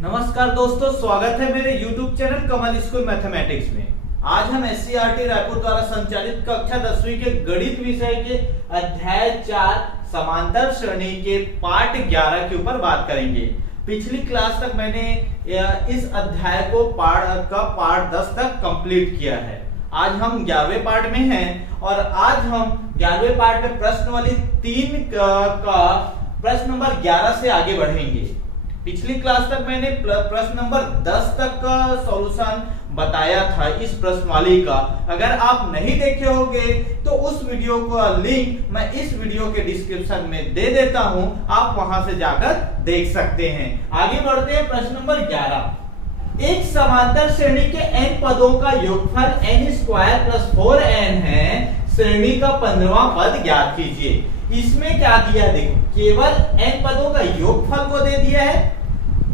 नमस्कार दोस्तों, स्वागत है मेरे YouTube चैनल कमल स्कूल मैथमेटिक्स में। आज हम SCERT रायपुर द्वारा संचालित कक्षा 10वीं के गणित विषय के अध्याय 4 समांतर श्रेणी के पाठ 11 के ऊपर बात करेंगे। पिछली क्लास तक मैंने इस अध्याय को पाठ 10 तक कंप्लीट किया है। आज हम 11वें पाठ में हैं और आज हम 11वें पाठ में प्रश्नावली 3 का प्रश्न नंबर 11 से आगे बढ़ेंगे। पिछली क्लास तक मैंने प्रश्न नंबर 10 तक का सॉल्यूशन बताया था इस प्रश्नावली का। अगर आप नहीं देखे होंगे तो उस वीडियो का लिंक मैं इस वीडियो के डिस्क्रिप्शन में दे देता हूं, आप वहां से जाकर देख सकते हैं। आगे बढ़ते हैं प्रश्न नंबर 11। एक समांतर श्रेणी के n पदों का योगफल n² + 4n है। श्रेणी का 15वां पद ज्ञात कीजिए। इसमें क्या दिया है, देखो केवल n पदों का योगफल को दे दिया है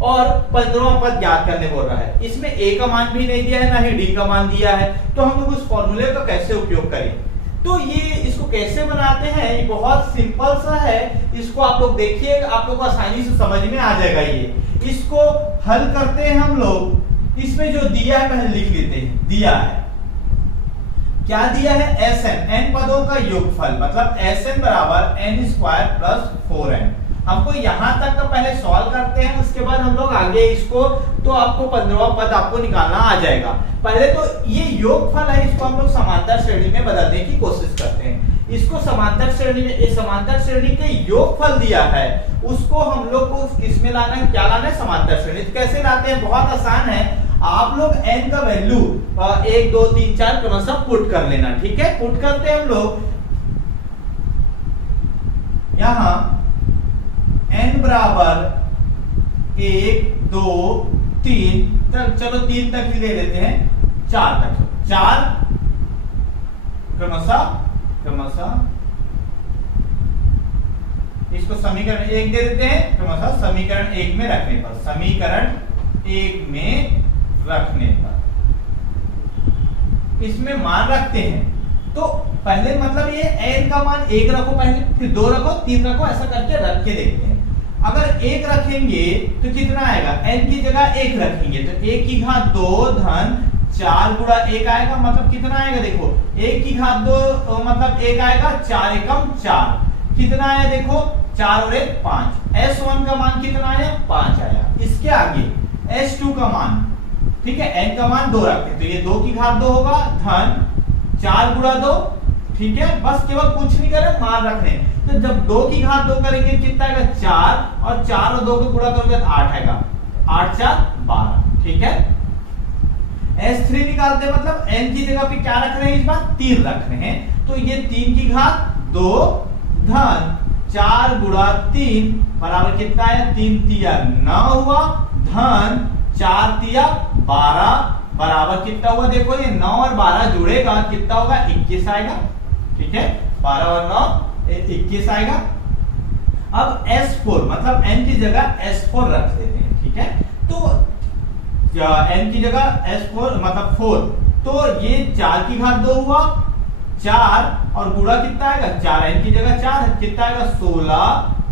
और 15वां पद ज्ञात करने बोल रहा है। इसमें a का मान भी नहीं दिया है, ना ही d का मान दिया है। तो हम लोग उस फॉर्मूले का कैसे उपयोग करें, तो ये इसको कैसे बनाते हैं, ये बहुत सिंपल सा है। इसको आप लोग देखिए, आप लोग को आसानी से समझ में आ जाएगा। ये इसको हल करते हैं हम लोग। इसमें जो दिया है पहले लिख लेते हैं। दिया है, क्या दिया है, Sn, n पदों का योगफल, मतलब Sn बराबर n² + 4n। हमको यहां तक तो पहले सॉल्व करते हैं, उसके बाद हम लोग आगे इसको, तो आपको 15वां पद आपको निकालना आ जाएगा। पहले तो ये योगफल है, इसको हम लोग समांतर श्रेणी में बदलने की कोशिश करते हैं। इसको समांतर श्रेणी में, इस समांतर श्रेणी के योगफल दिया है, उसको हम लोग को किसमें लाना है, क्या लाना है, समांतर श्रेणी। तो कैसे लाते हैं, बहुत आसान है। आप लोग n का वैल्यू 1 2 3 4 क्रमशः पुट कर लेना, ठीक है। पुट करते हैं हम लोग यहां n बराबर 1 2 3, चलो 3 तक ही ले लेते हैं, 4 तक, 4 क्रमशः इसको समीकरण 1 दे देते हैं, क्रमशः समीकरण 1 में रखने पर, समीकरण 1 में रखने पर इसमें मान रखते हैं। तो पहले मतलब ये n का मान 1 रखो पहले, फिर 2 रखो, 3 रखो, ऐसा करके रख के देखते हैं। अगर 1 रखेंगे तो कितना आएगा, n की जगह 1 रखेंगे तो 1 की घात 2 धन 4 गुणा 1 आएगा, मतलब कितना आएगा, देखो 1 की घात 2 मतलब 1 आएगा, 4 एकम 4, कितना आया देखो 4 और 1 5। S1 का मान कितना आया, 5 आया। इसके आगे S2 का मान, ठीक है, n का मान 2 रखते हैं तो ये 2 की घात 2 होगा धन 4 गुणा 2, ठीक है। बस केवल कुछ नहीं करें, मान रखने। तो जब 2 की घात 2 करेंगे कितना आएगा, 4, और 4 और 2 को गुणा करोगे तो 8 आएगा, 8 4 12, ठीक है। S3 निकालते मतलब n की जगह पे क्या रख रहे हैं, इस बार 3 रख रहे हैं, तो ये 3 की घात 2 धन 4 गुणा 3 बराबर कितना है, 3 तिया 9 हुआ, धन 4 तिया 12 बराबर कितना हुआ, देखो ये 9 और 12 जुड़ेगा कितना होगा, 21 आएगा, ठीक है। 12 और 9 21 आएगा। अब S4 मतलब n की जगह S4 रख देते हैं, ठीक है। तो n की जगह S4 मतलब 4, तो ये 4 की घात 2 हुआ, 4 और गुणा कितना आएगा, 4 n की जगह 4 कितना आएगा, 16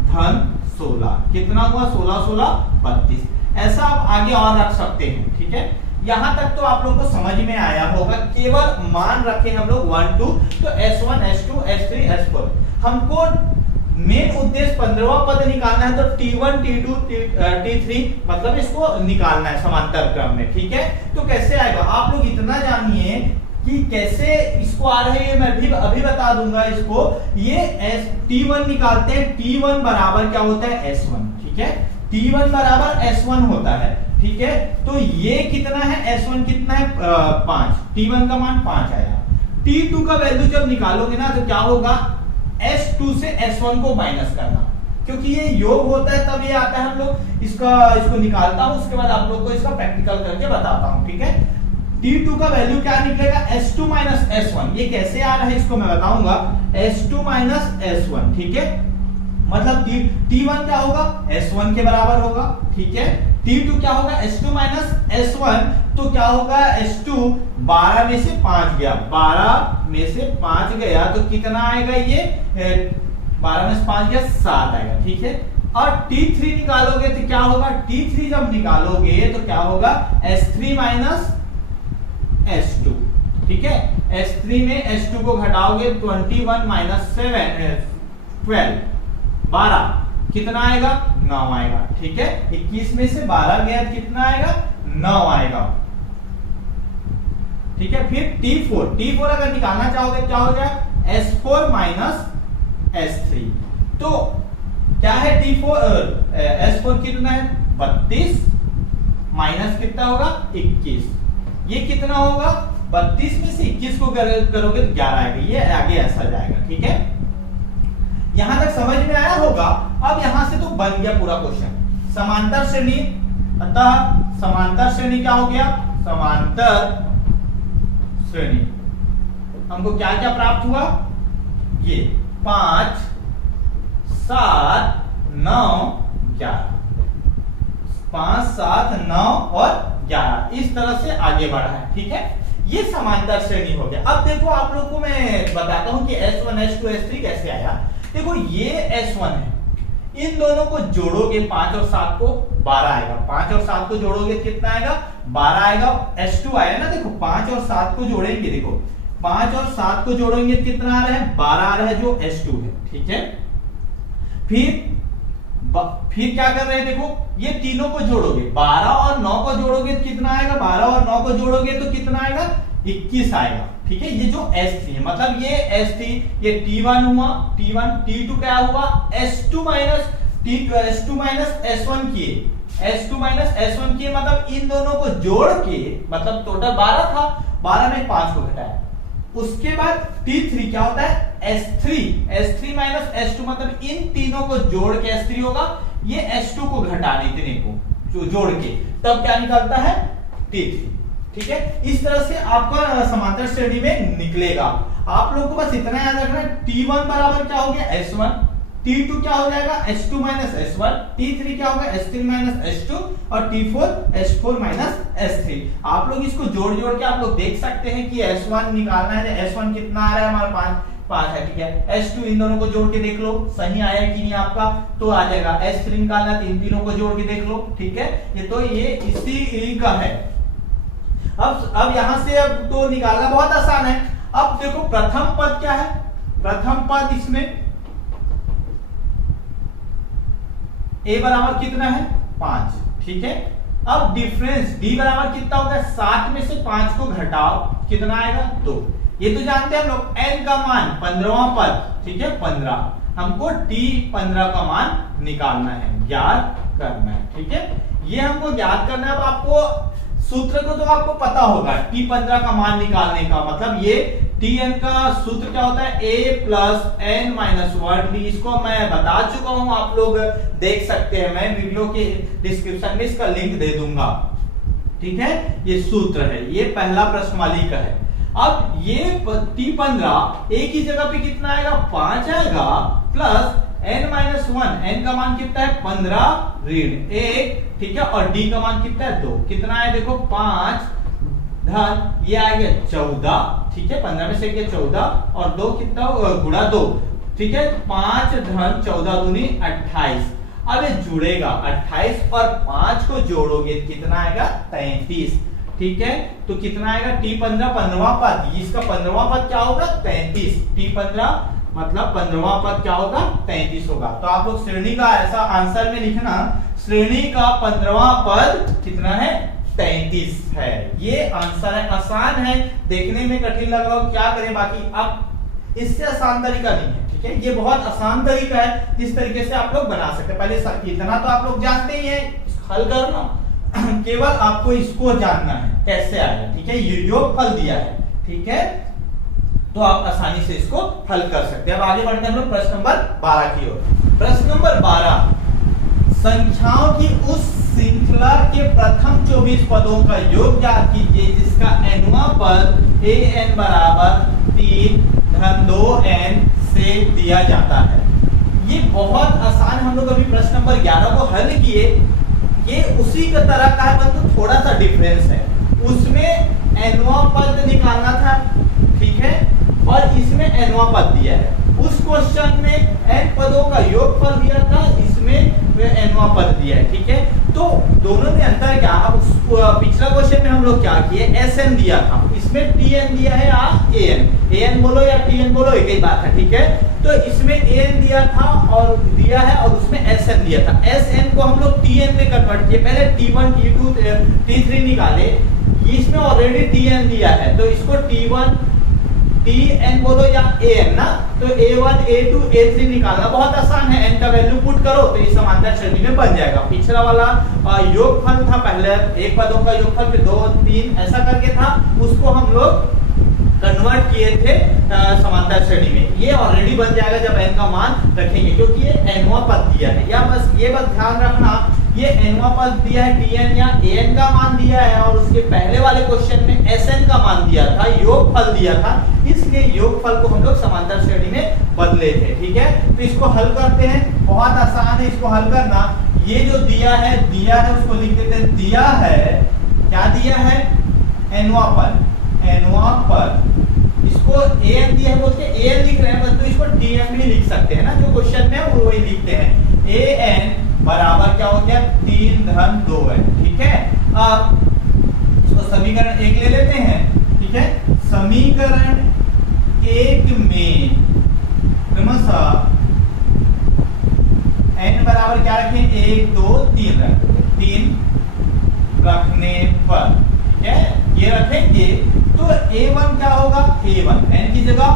धन 16, कितना हुआ, 16 16 32। ऐसा आप आगे और रख सकते हैं, ठीक है। यहां तक तो आप लोगों को समझ में आया होगा। केवल मान रखे हम लोग 1 2, तो S1 S2 S3 S4। हमको मेन उद्देश्य 15वां पद निकालना है, तो T1 T2 T3 मतलब इसको निकालना है समांतर क्रम में, ठीक है। तो कैसे आएगा, आप लोग इतना जानिए कि कैसे इसको आ रहे हैं, मैं भी अभी बता दूंगा इसको। ये T1 निकालते हैं, T1 बराबर क्या होता है, S1, ठीक है। T1 बराबर S1 होता है, ठीक है। तो ये कितना है, S1 कितना है, 5, T1 का मान 5 आया। T2 का वैल्यू जब निकालोगे ना तो क्या होगा, S2 से S1 को माइनस करना, क्योंकि ये योग होता है तब ये आता है। हम लोग इसको निकालता हूं, उसके बाद आप लोग को इसका प्रैक्टिकल करके बताता हूं, ठीक है। T2 का वैल्यू क्या निकलेगा, S2 माइनस S1। ये कैसे आ रहा है इसको मैं बताऊंगा, S2 माइनस S1, ठीक है। मतलब T1 क्या होगा, S1 के बराबर होगा, ठीक है। T2 क्या होगा, S2 माइनस S1, तो क्या होगा, S2 12 में से 5 गया, 12 में से 5 गया तो कितना आएगा, ये 12 में से 5 गया 7 आएगा, ठीक है। और T3 निकालोगे तो क्या होगा, T3 जब निकालोगे तो क्या होगा, S3 माइनस S2, ठीक है। S3 में S2 को घटाओगे 21 माइनस 12 कितना आएगा, 9 आएगा, ठीक है। 21 में से 12 गया कितना आएगा, 9 आएगा, ठीक है। फिर T4 अगर निकालना चाहोगे क्या हो जाएगा, S4 माइनस S3। तो क्या है S4 कितना है, 32 माइनस कितना होगा, 21। ये कितना होगा, 32 में से 21 को करोगे तो 11 आएगा, ये आगे ऐसा जाएगा, ठीक है। यहां तक समझ में आया होगा। अब यहां से तो बन गया पूरा क्वेश्चन। समांतर श्रेणी, अतः समांतर श्रेणी क्या हो गया, समांतर श्रेणी हमको क्या क्या प्राप्त हुआ, ये 5 7 9 11, 5 7 9 और 11 इस तरह से आगे बढ़ा है, ठीक है। ये समांतर श्रेणी हो गया। अब देखो आप लोग को मैं बताता हूं कि S1 S2 S3 कैसे आया। देखो ये S1 है, इन दोनों को जोड़ोगे 5 और 7 को 12 आएगा, 5 और 7 को जोड़ोगे कितना आएगा, 12 आएगा। S2 आया ना, देखो 5 और 7 को जोड़ेंगे, देखो 5 और 7 को जोड़ेंगे कितना आ रहा है, 12 आ रहा है, जो S2 है, ठीक है। फिर क्या कर रहे हैं, देखो ये तीनों को जोड़ोगे, 12 और 9 को जोड़ोगे तो कितना आएगा, 12 और 9 को जोड़ोगे तो कितना आएगा, 21 आएगा, ठीक है। ये जो S3 है, मतलब ये S3, ये T1 हुआ, T1 T2 क्या हुआ, S2 माइनस S1 किए, S2 माइनस S1 किए, मतलब इन दोनों को जोड़ के, मतलब टोटल 12 था, 12 में 5 को घटाया। उसके बाद T3 क्या होता है, S3 माइनस S2, मतलब इन तीनों को जोड़ के S3 होगा, ये S2 को घटाने इतने को जोड़ के, तब क्या निकलता है, T3, ठीक है। इस तरह से आपका समांतर श्रेणी में निकलेगा। आप लोगों को बस इतना याद रखना है, T1 बराबर क्या हो गया, S1, T2 क्या हो जाएगा, S2 माइनस S1, T3 क्या होगा, S3 माइनस S2 और T4 S4 माइनस S3। आप लोग इसको जोड़ जोड़ के आप लोग देख सकते हैं कि S1 निकालना है, S1 कितना आ रहा है हमारा 5 है, ठीक है। S2 इन दोनों को जोड़ के देख लो सही आया कि नहीं आपका, तो आ जाएगा। S3 निकालना है, इन तीनों को जोड़ के देख लो, ठीक है। ये तो ये इसी का है। अब यहां से अब तो निकालना बहुत आसान है। अब देखो प्रथम पद क्या है, प्रथम पद इसमें a बराबर कितना है, 5, ठीक है। अब डिफरेंस d बराबर कितना होगा, 7 में से 5 को घटाओ कितना आएगा, 2। ये तो जानते हैं हम लोग, n का मान 15वां पद, ठीक है, 15, हमको T15 का मान निकालना है, ज्ञात करना है, ठीक है। ये हमको ज्ञात करना है। अब आपको सूत्र को तो आपको पता होगा, T15 का मान निकालने का मतलब ये Tn का सूत्र क्या होता है, a plus n minus 1 b। इसको मैं बता चुका हूं, आप लोग देख सकते हैं, मैं वीडियो के डिस्क्रिप्शन में इसका लिंक दे दूंगा, ठीक है। ये सूत्र है, ये पहला प्रश्नवाली का है। अब ये T15 a की जगह पे कितना आएगा, 5 आएगा, प्लस n माइनस 1, n का मान कितना है, 15 ऋण 1, ठीक है, और d का मान कितना है, 2। कितना है देखो, 5 धन ये आ गया 14, ठीक है, 15 में से गया 14 और 2 कितना गुणा 2, ठीक है, 5 धन 14 दूनी 28। अब ये जुड़ेगा 28 और 5 को जोड़ोगे कितना आएगा, 33, ठीक है। तो कितना आएगा, T15 15वां पद, इसका 15वां पद क्या होगा, 33। T15 मतलब 15वां पद क्या होगा, 33 होगा। तो आप लोग श्रेणी का ऐसा आंसर में लिखना, श्रेणी का 15वां पद कितना है, 33 है। ये आंसर है, आसान है, देखने में कठिन लग रहा हो, क्या करें बाकी। अब इससे आसान तरीका नहीं है, ठीक है, ये बहुत आसान तरीका है, इस तरीके से आप लोग बना सकते हैं। पहले इतना तो आप लोग जानते ही हैं, हल करना केवल आपको इसको जानना है कैसे आएगा, ठीक है। योग फल दिया है, ठीक है, तो आप आसानी से इसको हल कर सकते हैं। अब आगे बढ़ते हैं हम लोग प्रश्न नंबर 12 की ओर। प्रश्न नंबर 12, संख्याओं की उस श्रृंखला के प्रथम 24 पदों का योग ज्ञात कीजिए जिसका nवां पद an बराबर 3 धन 2n से दिया जाता है। ये बहुत आसान, हम लोग अभी प्रश्न नंबर 11 को हल किए, ये उसी का तरह का है, परंतु थोड़ा सा डिफरेंस है। उसमें nवां पद निकालना था, ठीक है, और इसमें nवां पद दिया है। उस क्वेश्चन में n पदों का योगफल दिया था, इसमें nवां पद दिया है। ठीक है, तो दोनों में अंतर क्या है? उस पिछला क्वेश्चन में हम लोग क्या किए, Sn दिया था, इसमें Tn दिया है या An बोलो या Tn बोलो एक ही बात है। ठीक है, तो इसमें An दिया था और दिया है और उसमें Sn दिया था। Sn को हम लोग Tn में कन्वर्ट किए, पहले T1 T2 T3 निकाले, इसमें ऑलरेडी Tn दिया है तो इसको T1 Tn बोलो या An ना, तो A1 A2 A3 निकालना बहुत आसान है, n का वैल्यू पुट करो तो ये समांतर श्रेणी में बन जाएगा। पिछला वाला योगफल था, पहले एक पदों का योगफल फिर 2 3 ऐसा करके था, उसको हम लोग कन्वर्ट किए थे समांतर श्रेणी में। ये ऑलरेडी बन जाएगा जब n का मान रखेंगे, क्योंकि ये nवां पद दिया है। या बस ये बात ध्यान रखना, ये nवां पद दिया है, Tn या An का मान दिया है और उसके पहले वाले क्वेश्चन में Sn का मान दिया था, योगफल दिया था, इसलिए योगफल को हम लोग समांतर श्रेणी में बदले थे। ठीक है, तो इसको हल करते हैं, बहुत आसान है इसको हल करना। ये जो दिया है उसको लिख देते हैं, दिया है क्या दिया है, nवां पद, इसको An दिया है बोल के An लिख रहे हैं, बस तो इसको Tn भी लिख सकते हैं ना, जो क्वेश्चन में वो वही लिखते हैं। An बराबर क्या हो गया, 3 धन 2 है। ठीक है, अब इसको समीकरण 1 ले लेते हैं। ठीक है, समीकरण 1 में क्रमशः n बराबर क्या रखें, 1 2 3 रखें, 3 रखने पर, ठीक है, ये रखेंगे तो A1 क्या होगा, A1 n की जगह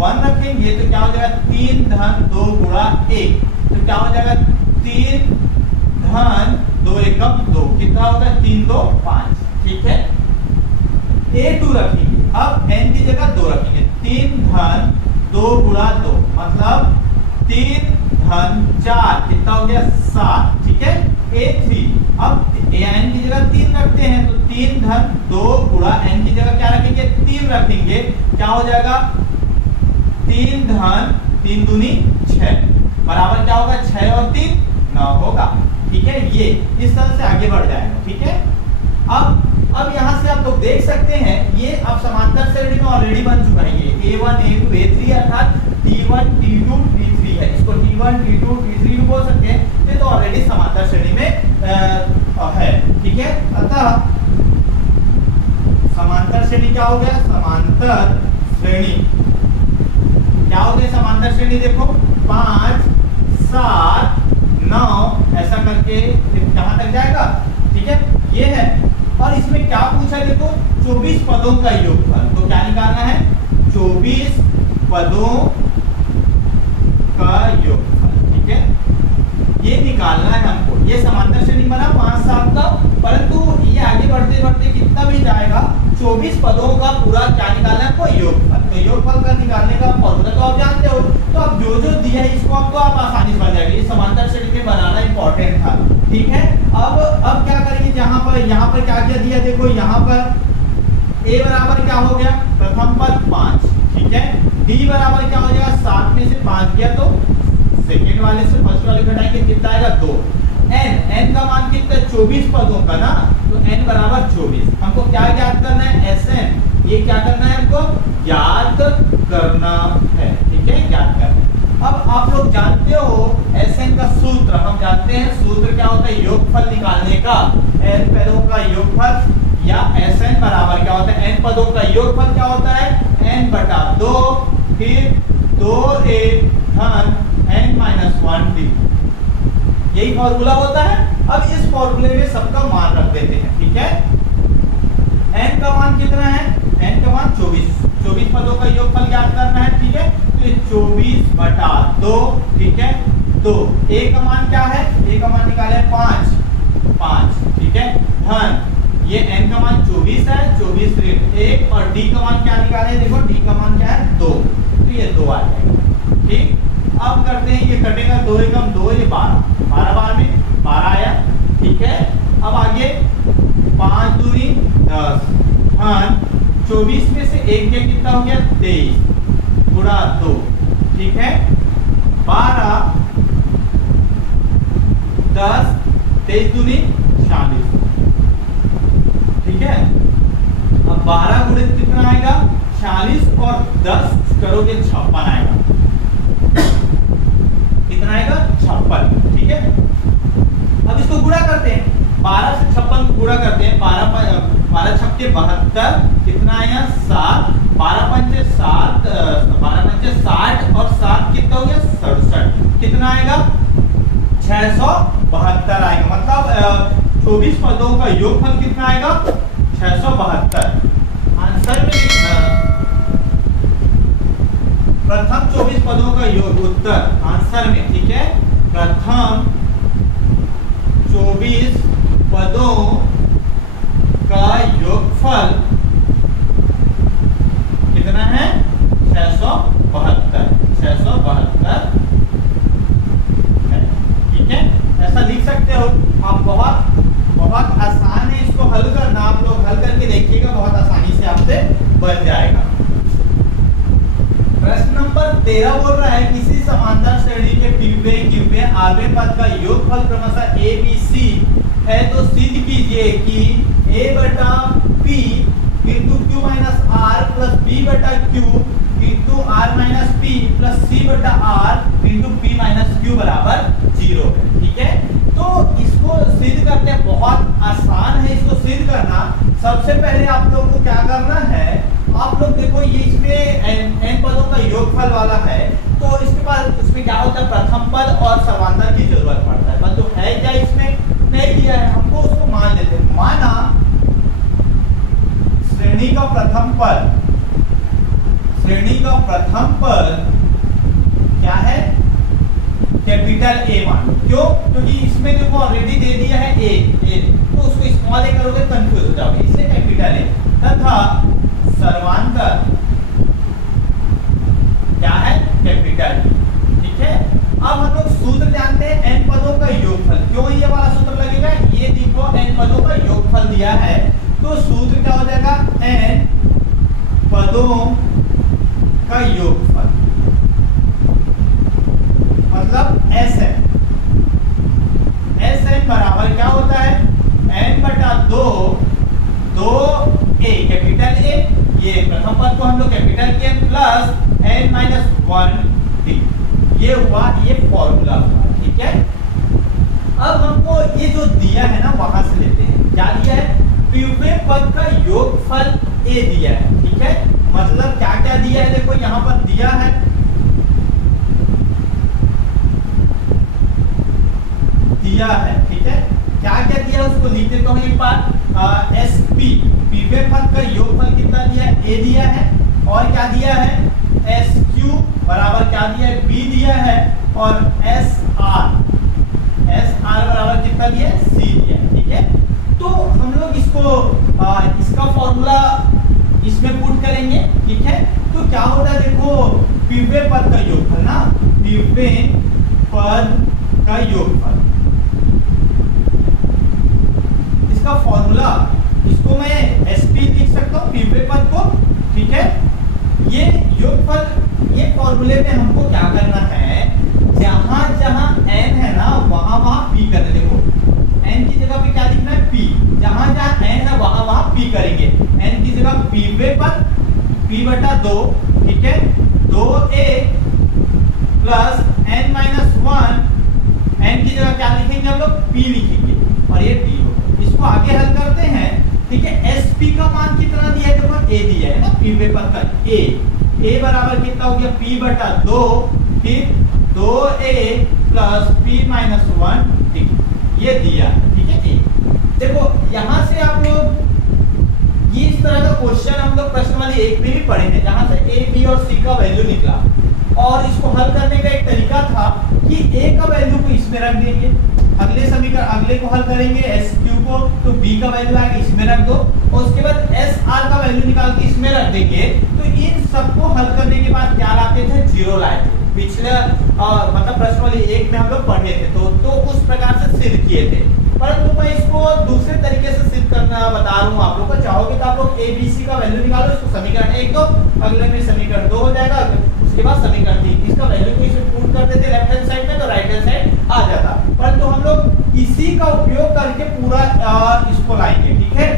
1 रखेंगे तो क्या हो जाएगा, 3 धन 2 गुणा 1, तो क्या हो जाएगा 3 धन 2 एकम 2, कितना होगा 3 2 5। ठीक है, A2 रखेंगे, अब n की जगह 2 रखेंगे, 3 धन 2 गुणा 2 मतलब 3 धन 4, कितना हो गया 7। ठीक है, A3 अब n की जगह 3 रखते हैं तो 3 धन 2 गुणा n की जगह क्या रखेंगे, 3 रखेंगे, क्या हो जाएगा 3 धन 3 दूनी 6 बराबर क्या होगा, 6 और 3 9 होगा। ठीक है, ये इस तरह से आगे बढ़ जाएगा। ठीक है, अब यहाँ से आप लोग देख सकते हैं, ये अब समांतर श्रेणी में ऑलरेडी बन चुका है, ये A1 A2 A3 अर्थात T1 T2 T3 है, इसको T1 T2 T3 भी बोल सकते हैं, ये तो ऑलरेडी समांतर श्रेणी में है। ठीक है, अतः समांतर श्रेणी क्या हो गया, समांतर श्रेणी क्या हो गया, समांतर श्रेणी देखो 5 7 9 ऐसा करके कहां तक जाएगा। ठीक है, ये है, और इसमें क्या पूछा है देखो, 24 पदों का योगफल, तो क्या निकालना है, 24 पदों का योगफल। ठीक है, ये निकालना है हमको, ये समांतर श्रेणी बना 5 7 का, परंतु ये आगे बढ़ते बढ़ते कितना भी जाएगा, 24 पदों का पूरा क्या निकालना है, कोई योगफल, तो योगफल का निकालने का फॉर्मूला तो आप जानते हो, तो अब जो जो दिया है इसको आपको आप आसानी से बन जाएगा, ये समांतर श्रेणी में बनाना इंपॉर्टेंट था। ठीक है, अब क्या करेंगे, यहाँ पर क्या क्या दिया देखो, यहाँ पर a बराबर क्या हो गया, प्रथम पद 5। ठीक है, d बराबर क्या हो जाएगा, 7 में से 5 गया तो सेकेंड वाले से फर्स्ट वाले घटाएंगे, कितना आएगा 2। n का मान कितना, 24 पदों का ना, तो n बराबर 24। हमको क्या ज्ञात करना है, Sn, ये क्या करना है हमको, ज्ञात करना है। ठीक है, ज्ञात करना। अब आप लोग जानते हो Sn का सूत्र, हम जानते हैं सूत्र क्या होता है, योगफल निकालने का, n पदों का योगफल या Sn बराबर क्या होता है, n पदों का योगफल क्या होता है, n बटा 2 फिर 2a धन n-1d, यही फॉर्मूला होता है। अब इस फॉर्मूले में सबका मान रख देते हैं। ठीक है, n का मान कितना है, n का मान 24 पदों का योगफल ज्ञात करना है। ठीक है, तो 24 बटा 2, ठीक है, 2, a का मान क्या है, a का मान निकाले 5। ठीक है, धन ये n का मान 24 है, 24 ऋण 1, और d का मान क्या निकाले, देखो d का मान क्या है 2, तो ये 2 आ जाएगा। ठीक, अब करते हैं, ये कटेगा 2 एकम 2, ये 12 बार में 12 आया। ठीक है, अब आगे 5 दूनी 10, धन 24 में से 1 के कितना हो गया, 23 गुणा 2। ठीक है, 12 10 23 दूनी 40। ठीक है, अब 12 गुणित कितना आएगा, 40 और 10 करोगे 56 आएगा। 12 छक्के 72, कितना आया 7, 12 पंचे 7, 12 पंचे 60 और 7 कितना हो गया 67, कितना आएगा 672 आएगा। मतलब 24 पदों का योगफल कितना आएगा 672। आंसर में प्रथम 24 पदों का योग उत्तर आंसर में, ठीक है, प्रथम 24 पदों का योगफल कितना है 672, 672 है, ठीक है। ऐसा लिख सकते हो आप, बहुत आसान है इसको हल करना, आप लोग हल करके देखिएगा, बहुत आसानी से आपसे बन जाएगा। प्रश्न नंबर 13 बोल रहा है किसी समांतर श्रेणी के पीवें क्यूबें आरवें पद का योगफल क्रमशः ए बी सी है तो सिद्ध कीजिए कि a बटा p into Q minus R plus b बटा Q into R minus P plus c बटा R into P minus Q बराबर 0 है, ठीक है। तो इसको सिद्ध करते हैं, बहुत आसान है इसको सिद्ध करना। सबसे पहले आप लोग को क्या करना है, आप लोग देखो ये इसमें n पदों का योगफल वाला है, तो इसके बाद इसमें क्या होता है प्रथम पद और समांतर की जरूरत पड़ता है, परंतु है क्या इसमें नहीं दिया है, हमको उसको मान लेते हैं। माना श्रेणी का प्रथम पद क्या है कैपिटल ए मान लो, क्यों, क्योंकि इसमें देखो ऑलरेडी दे दिया है ए, तो उसको स्मॉल ए करोगे कंफ्यूज हो जाओगे, इसलिए कैपिटल ए। तथा सर्वांतर क्या है कैपिटल, ठीक है। अब हम लोग सूत्र जानते हैं n पदों का योगफल, क्यों ये वाला सूत्र लगेगा, ये देखो n पदों का योगफल दिया है, तो सूत्र क्या हो जाएगा n पदों का योगफल मतलब Sn बराबर क्या होता है n बटा 2 a कैपिटल A, ये प्रथम पद को हम लोग कैपिटल के प्लस n माइनस 1 d, ये हुआ, ये फॉर्मूला हुआ, ठीक है। अब हमको ये जो दिया है ना वहां से लेते हैं, क्या दिया है पीवे पद का योगफल a दिया है, ठीक है। मतलब क्या क्या दिया है, देखो यहाँ पर दिया है ठीक है, क्या क्या दिया उसको लिख देता हूं एक बार। एस पी पीवे पद का योगफल कितना दिया है a दिया है, और क्या दिया है एस क्यू बराबर क्या दिया है b दिया है, और एस आर बराबर कितना दिया है c दिया है, ठीक है। तो हम लोग इसको इसका फॉर्मूला इसमें पुट करेंगे, ठीक है। तो क्या होता है देखो पीवे पद का योगफल ना, पीवे पद का योगफल, इसका फॉर्मूला, इसको मैं sp लिख सकता हूँ पीवे पद को, ठीक है। ये योगफल, ये फॉर्मूले में हमको क्या करना है, जहां जहां n है ना वहां वहां p करना, देखो n की जगह पे क्या लिखना है p, जहां जहां n है वहां वहां p करेंगे। n की जगह पीवे पद p बटा 2, ठीक है, 2a plus n minus 1, n की जगह क्या लिखेंगे हम लोग p लिखेंगे, और ये p होगा। इसको आगे हल करते हैं, ठीक है। sp का मान कितना दिया है, देखो a दिया है ना पीवे पद का a बराबर कितना हो गया p बटा 2, फिर 2a प्लस p माइनस 1, ठीक, ये दिया है, ठीक है। a देखो यहां से आप लोग ये इस तरह का क्वेश्चन हम लोग प्रश्न वाली एक में भी पढ़े थे, जहां से a b और c का वैल्यू निकला, और इसको हल करने का एक तरीका था कि a का वैल्यू को इसमें रख देंगे, अगले समीकरण अगले को हल करेंगे एस क्यू को, तो b का वैल्यू आएगा इसमें रख दो, और उसके बाद एस आर का वैल्यू निकाल के इसमें रख देंगे। तो इन सबको हल करने के बाद क्या लाते थे, जीरो लाए थे। पिछले मतलब प्रश्न वाली एक में हम लोग पढ़े थे, तो उस प्रकार से सिद्ध किए थे। परंतु मैं इसको दूसरे तरीके से सिद्ध करना बता रहा हूँ आप लोग को। चाहोगे तो आप लोग ए बी सी का वैल्यू निकालो, इसको समीकरण 1 दो, अगले में समीकरण 2 हो जाएगा, उसके बाद समीकरण 3, इसका वैल्यू को इसमें पुट कर देते लेफ्ट हैंड साइड में, तो राइट हैंड साइड आ जाता। परंतु हम लोग इसी का उपयोग करके पूरा इसको लाएंगे, ठीक है।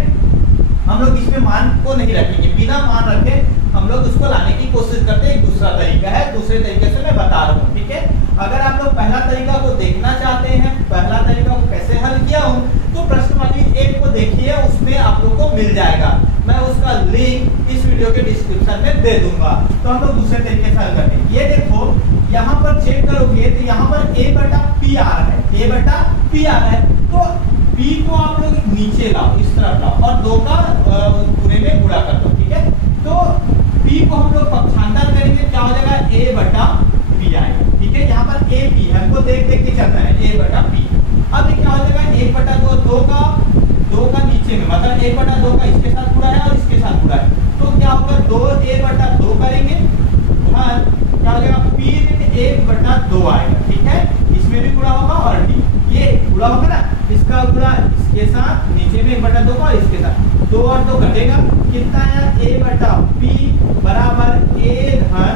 हम लोग इसमें मान को नहीं रखेंगे, बिना मान रखे हम लोग उसको लाने की कोशिश करते हैं। एक दूसरा तरीका है, दूसरे तरीके से मैं बता रहा हूँ, ठीक है। अगर आप लोग पहला तरीका को देखना चाहते हैं, पहला तरीका को कैसे हल किया हूँ, तो प्रश्न वाली एक को देखिए, उसमें को मिल जाएगा। मैं उसका लिंक इस वीडियो के डिस्क्रिप्शन में दे दूंगा। तो हम लोग दूसरे तरीके से हल करते हैं। ये देखो यहाँ पर चेक करोगे तो यहाँ पर a बटा p आ रहा है, a बटा p आ रहा है। तो p को आप लोग नीचे लाओ, इस तरफ लाओ और 2 का पूरे में गुणा कर दो, ठीक है। तो p को हम लोग पक्षांतर करेंगे, क्या हो जाएगा a बटा p आएगा, ठीक है। यहाँ पर a p हमको देख देख के चलना है, a बटा p। अब ये क्या हो जाएगा 1 बटा 2 का नीचे में, मतलब 1 बटा 2 का इसके साथ गुणा है और इसके साथ गुणा है, तो क्या होगा 2a बटा 2 करेंगे, क्या हो जाएगा p ऋण 1 बटा 2 आएगा, ठीक है। इसमें भी गुणा होगा और d, ये गुणा होगा ना, इसका गुणा इसके साथ, नीचे में 1 बटा 2 का और इसके साथ 2 और 2 कटेगा, कितना आया a बटा p बराबर a धन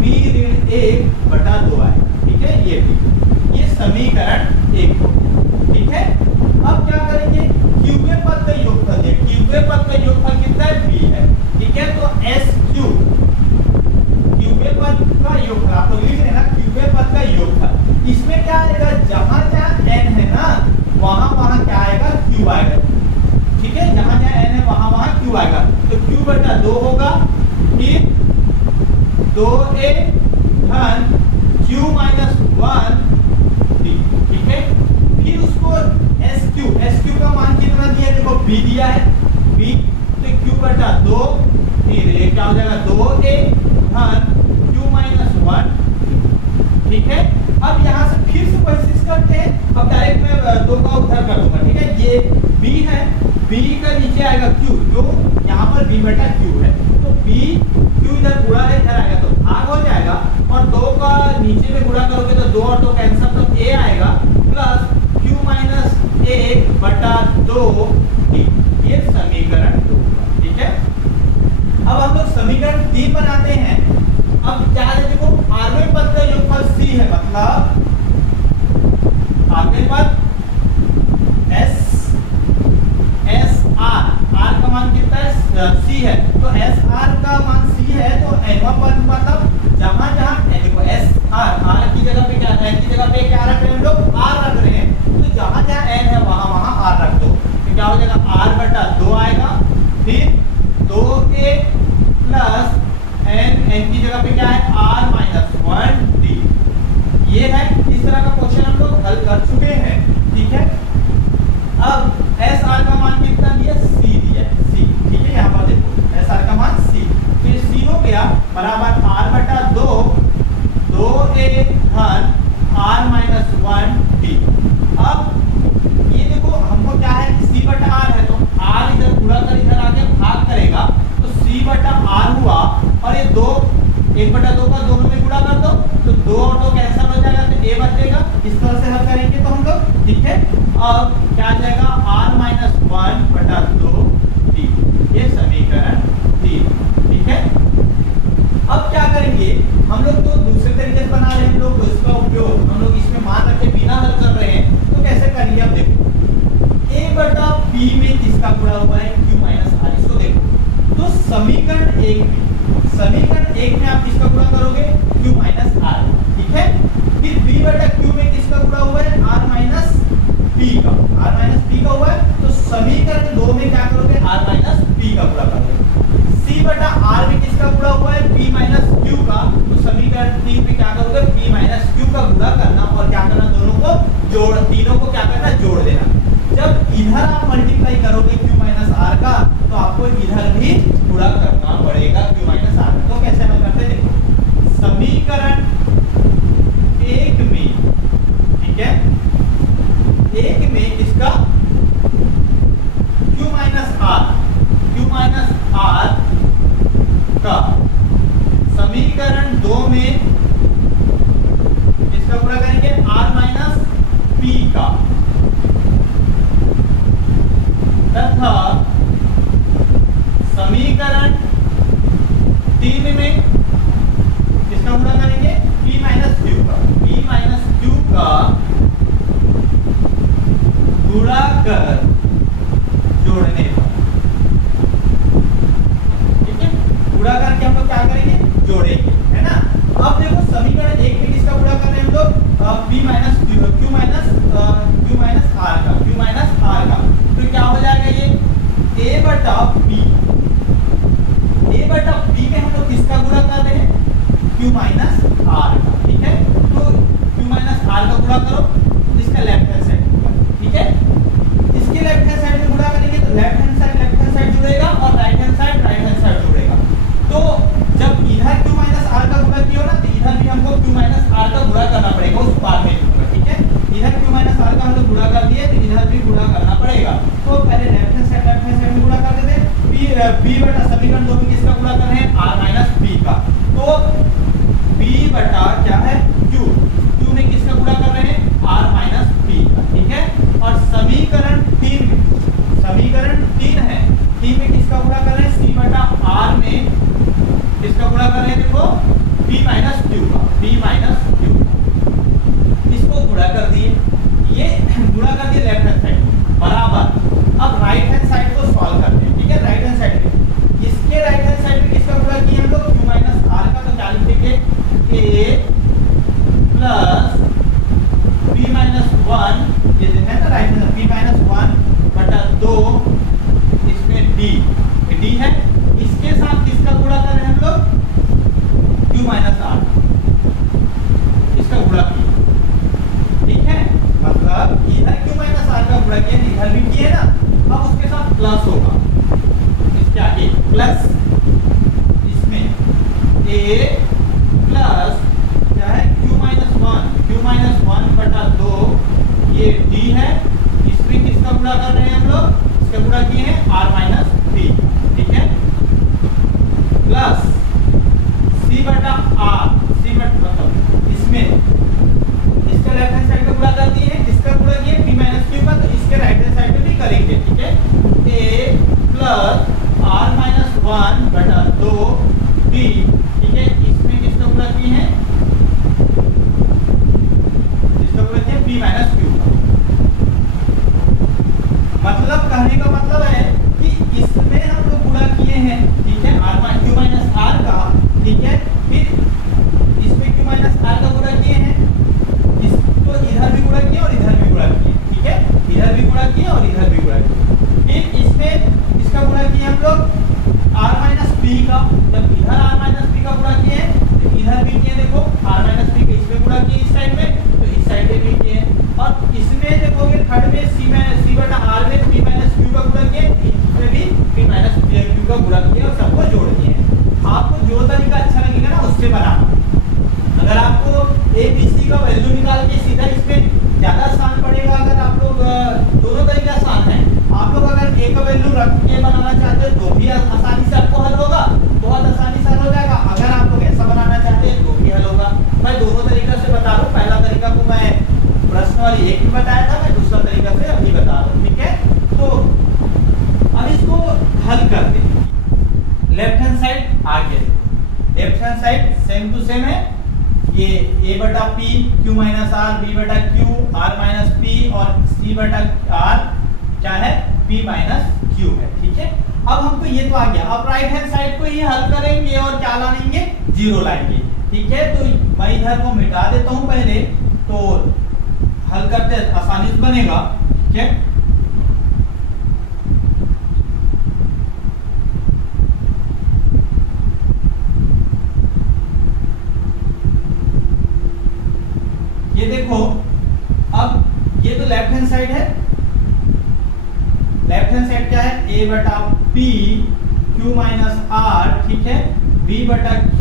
p ऋण 1 बटा 2 आएगा, ठीक है। ये समीकरण 1 हो, ठीक है। अब क्या करेंगे, क्यूबे पद का योगफल है, क्यूबे पद का योगफल कितना है b है, ठीक है। तो s क्यूब क्यूबे पद का योगफल आप लोग लिख रहे हैं ना, क्यूबे पद का योगफल, इसमें क्या आएगा, जहां जहां n है ना वहां वहां क्या आएगा क्यूब आएगा, ठीक है। जहां जहां n है वहां वहां क्यूब आएगा, तो q बटा 2 होगा, फिर 2a धन q माइनस 1 d, ठीक है। फिर उसको एस क्यू का मान कितना दिया है, देखो b दिया है, b तो q बटा 2, फिर ये क्या हो जाएगा 2a धन q माइनस 1, ठीक है। अब यहाँ से फिर से कोशिश करते हैं, अब डायरेक्ट मैं 2 का उधर कर दूंगा, ठीक है। ये b है, b का नीचे आएगा q, जो यहाँ पर b बटा q है, तो b q इधर गुणा है, इधर आएगा तो भाग हो जाएगा, और 2 का नीचे में गुणा करोगे तो 2 और 2 कैंसिल, तो a आएगा प्लस q माइनस 1 बटा 2 d, ये समीकरण 2, ठीक है। अब हम लोग समीकरण 3 बनाते हैं। अब क्या है, देखो आगे पद का योगफल c है, मतलब आगे पद s r का मान कितना है c है, तो s r का मान c है, तो nवा पद मतलब जहां जहां देखो s r की जगह पे क्या है, n की जगह पे क्या रख रहे हैं हम लोग, r रख रहे हैं, तो जहां जहां n है वहां वहां r रख दो, तो क्या हो जाएगा r बटा 2 आएगा, फिर 2a प्लस n की जगह पे क्या है r माइनस 1 d, ये है। इस तरह का क्वेश्चन हम लोग हल कर चुके हैं, ठीक है। अब एस आर का मान कितना दिया, c दिया है, c, ठीक है। यहाँ पर देखो एस आर का मान c, फिर c हो गया बराबर r बटा 2 2a धन r माइनस 1 d। अब ये देखो हमको क्या है, c बटा r है, तो r इधर गुणा कर इधर आके भाग करेगा, तो c बटा r हुआ, और ये 2 1 बटा 2 का दोनों में गुणा कर दो, तो 2 और 2 कैंसिल हो जाएगा, तो a बचेगा। इस तरह से हल करेंगे तो हम लोग, ठीक है। अब क्या आ जाएगा r माइनस 1 बटा 2 d, ये समीकरण 3, ठीक है। अब क्या करेंगे हम लोग, तो दूसरे तरीके से बना रहे हैं हम लोग, तो इसका उपयोग हम लोग इसमें मान रखे बिना हल कर रहे हैं, तो कैसे करेंगे, अब देखो a बटा p में किसका गुणा हुआ है, q माइनस r, इसको देखो, तो समीकरण 1 में आप किसका गुणा करोगे, q माइनस r, ठीक है। फिर b बटा q में किसका गुणा हुआ है, r माइनस p का हुआ है, तो समीकरण 2 में क्या करोगे, r माइनस p का गुणा करोगे। c बटा r में किसका गुणा हुआ है, p माइनस q का, तो समीकरण 3 में क्या करोगे, p माइनस q का गुणा करना, और क्या करना, दोनों को जोड़, तीनों को क्या करना, जोड़ देना। जब इधर आप मल्टीप्लाई करोगे q माइनस r का, तो आपको इधर भी गुणा करना पड़ेगा q माइनस r, तो कैसे हल करते हैं, देखो समीकरण 1 में, ठीक है, 1 में इसका q माइनस r का, समीकरण 2 में इसका गुणा करेंगे r माइनस p का, तथा समीकरण 3 में इसका गुणा करेंगे p माइनस q का, गुणा अब उसके साथ प्लस होगा, इसके आगे प्लस, इसमें a प्लस क्या है q माइनस वन बटा 2, ये d है, इसमें किसका गुणा कर रहे हैं हम लोग, इसका गुणा किए हैं r माइनस p, ठीक है, प्लस c बटा r, c बटा मतलब इसमें इसका लेफ्ट हैंड साइड पे गुणा कर दिए हैं, इसका गुणा किए p माइनस q का, तो इसके राइट हैंड साइड पे भी करेंगे, ठीक है, a plus r minus one बटा 2 d, ठीक है, इसमें किसका गुणा किए हैं, इसका गुणा किए p माइनस q का। मतलब कहने का मतलब है कि इसमें हम लोग गुणा किए हैं, ठीक है, q माइनस r का, ठीक है, फिर इसमें q माइनस r का गुणा किए हैं, इसको इधर भी गुणा किए और इधर भी गुणा किए, ठीक है, इधर भी गुणा किए और इधर भी गुणा किए, फिर इसमें इसका गुणा किए हम लोग r माइनस p का, जब इधर r माइनस p का गुणा किए तो इधर भी किए, देखो r माइनस p का इसमें गुणा किए इस साइड में, तो इस साइड पे भी किए, और इसमें देखोगे थर्ड में c बटा r में p माइनस q का गुणा किए, इसमें भी p माइनस q का गुणा किए और सबको जोड़ दिए। आपको जो तरीका अच्छा लगेगा ना उससे बनाना। अगर आपको a b c का वैल्यू निकाल के सीधा इसमें ज्यादा आसान पड़ेगा, अगर आप लोग दोनों तरीके आसान है, आप लोग अगर a का वैल्यू रख के बनाना चाहते हैं तो भी आसानी से आपको हल होगा, बहुत आसानी से हल हो जाएगा। अगर आप लोग ऐसा बनाना चाहते हैं तो भी हल होगा। मैं दोनों तरीका से बता रहा हूँ, पहला तरीका को मैं प्रश्न वाली एक भी बताया था, मैं दूसरा तरीका से अभी बता रहा हूँ, ठीक है। तो अब इसको हल करते हैं। लेफ्ट हैंड साइड आगे, left hand side same to same है, ये a बटा p q माइनस r, b बटा q r माइनस p और c बटा r क्या है p माइनस q है, ठीक है। अब हमको ये तो आ गया, अब राइट हैंड साइड को ही हल करेंगे और क्या लाएंगे, जीरो लाएंगे, ठीक है। तो मैं इधर को मिटा देता हूं पहले, तो हल करते आसानी से बनेगा, ठीक है। ये देखो, अब ये तो लेफ्ट हैंड साइड है, लेफ्ट हैंड साइड क्या है, a बटा p q माइनस r, ठीक है, b बटा q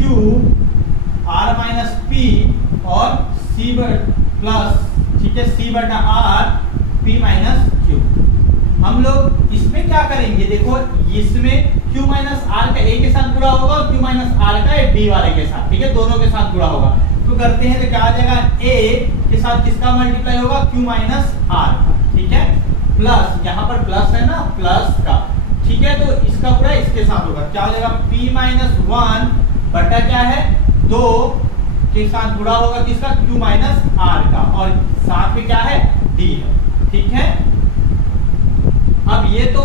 r माइनस p और c प्लस, ठीक है, c बटा r p माइनस q। हम लोग इसमें क्या करेंगे, देखो इसमें q माइनस r का a के साथ गुणा होगा और q माइनस r का b वाले के साथ, ठीक है, दोनों के साथ गुणा होगा। तो करते हैं तो क्या आ जाएगा, a के साथ किसका मल्टीप्लाई होगा, q माइनस r का, ठीक है, प्लस यहाँ पर प्लस है ना, प्लस का, ठीक है, तो इसका पूरा इसके साथ होगा, क्या हो जाएगा p माइनस वन बटा क्या है 2 के साथ गुणा होगा किसका, q माइनस r का, और साथ में क्या है d है, ठीक है। अब ये तो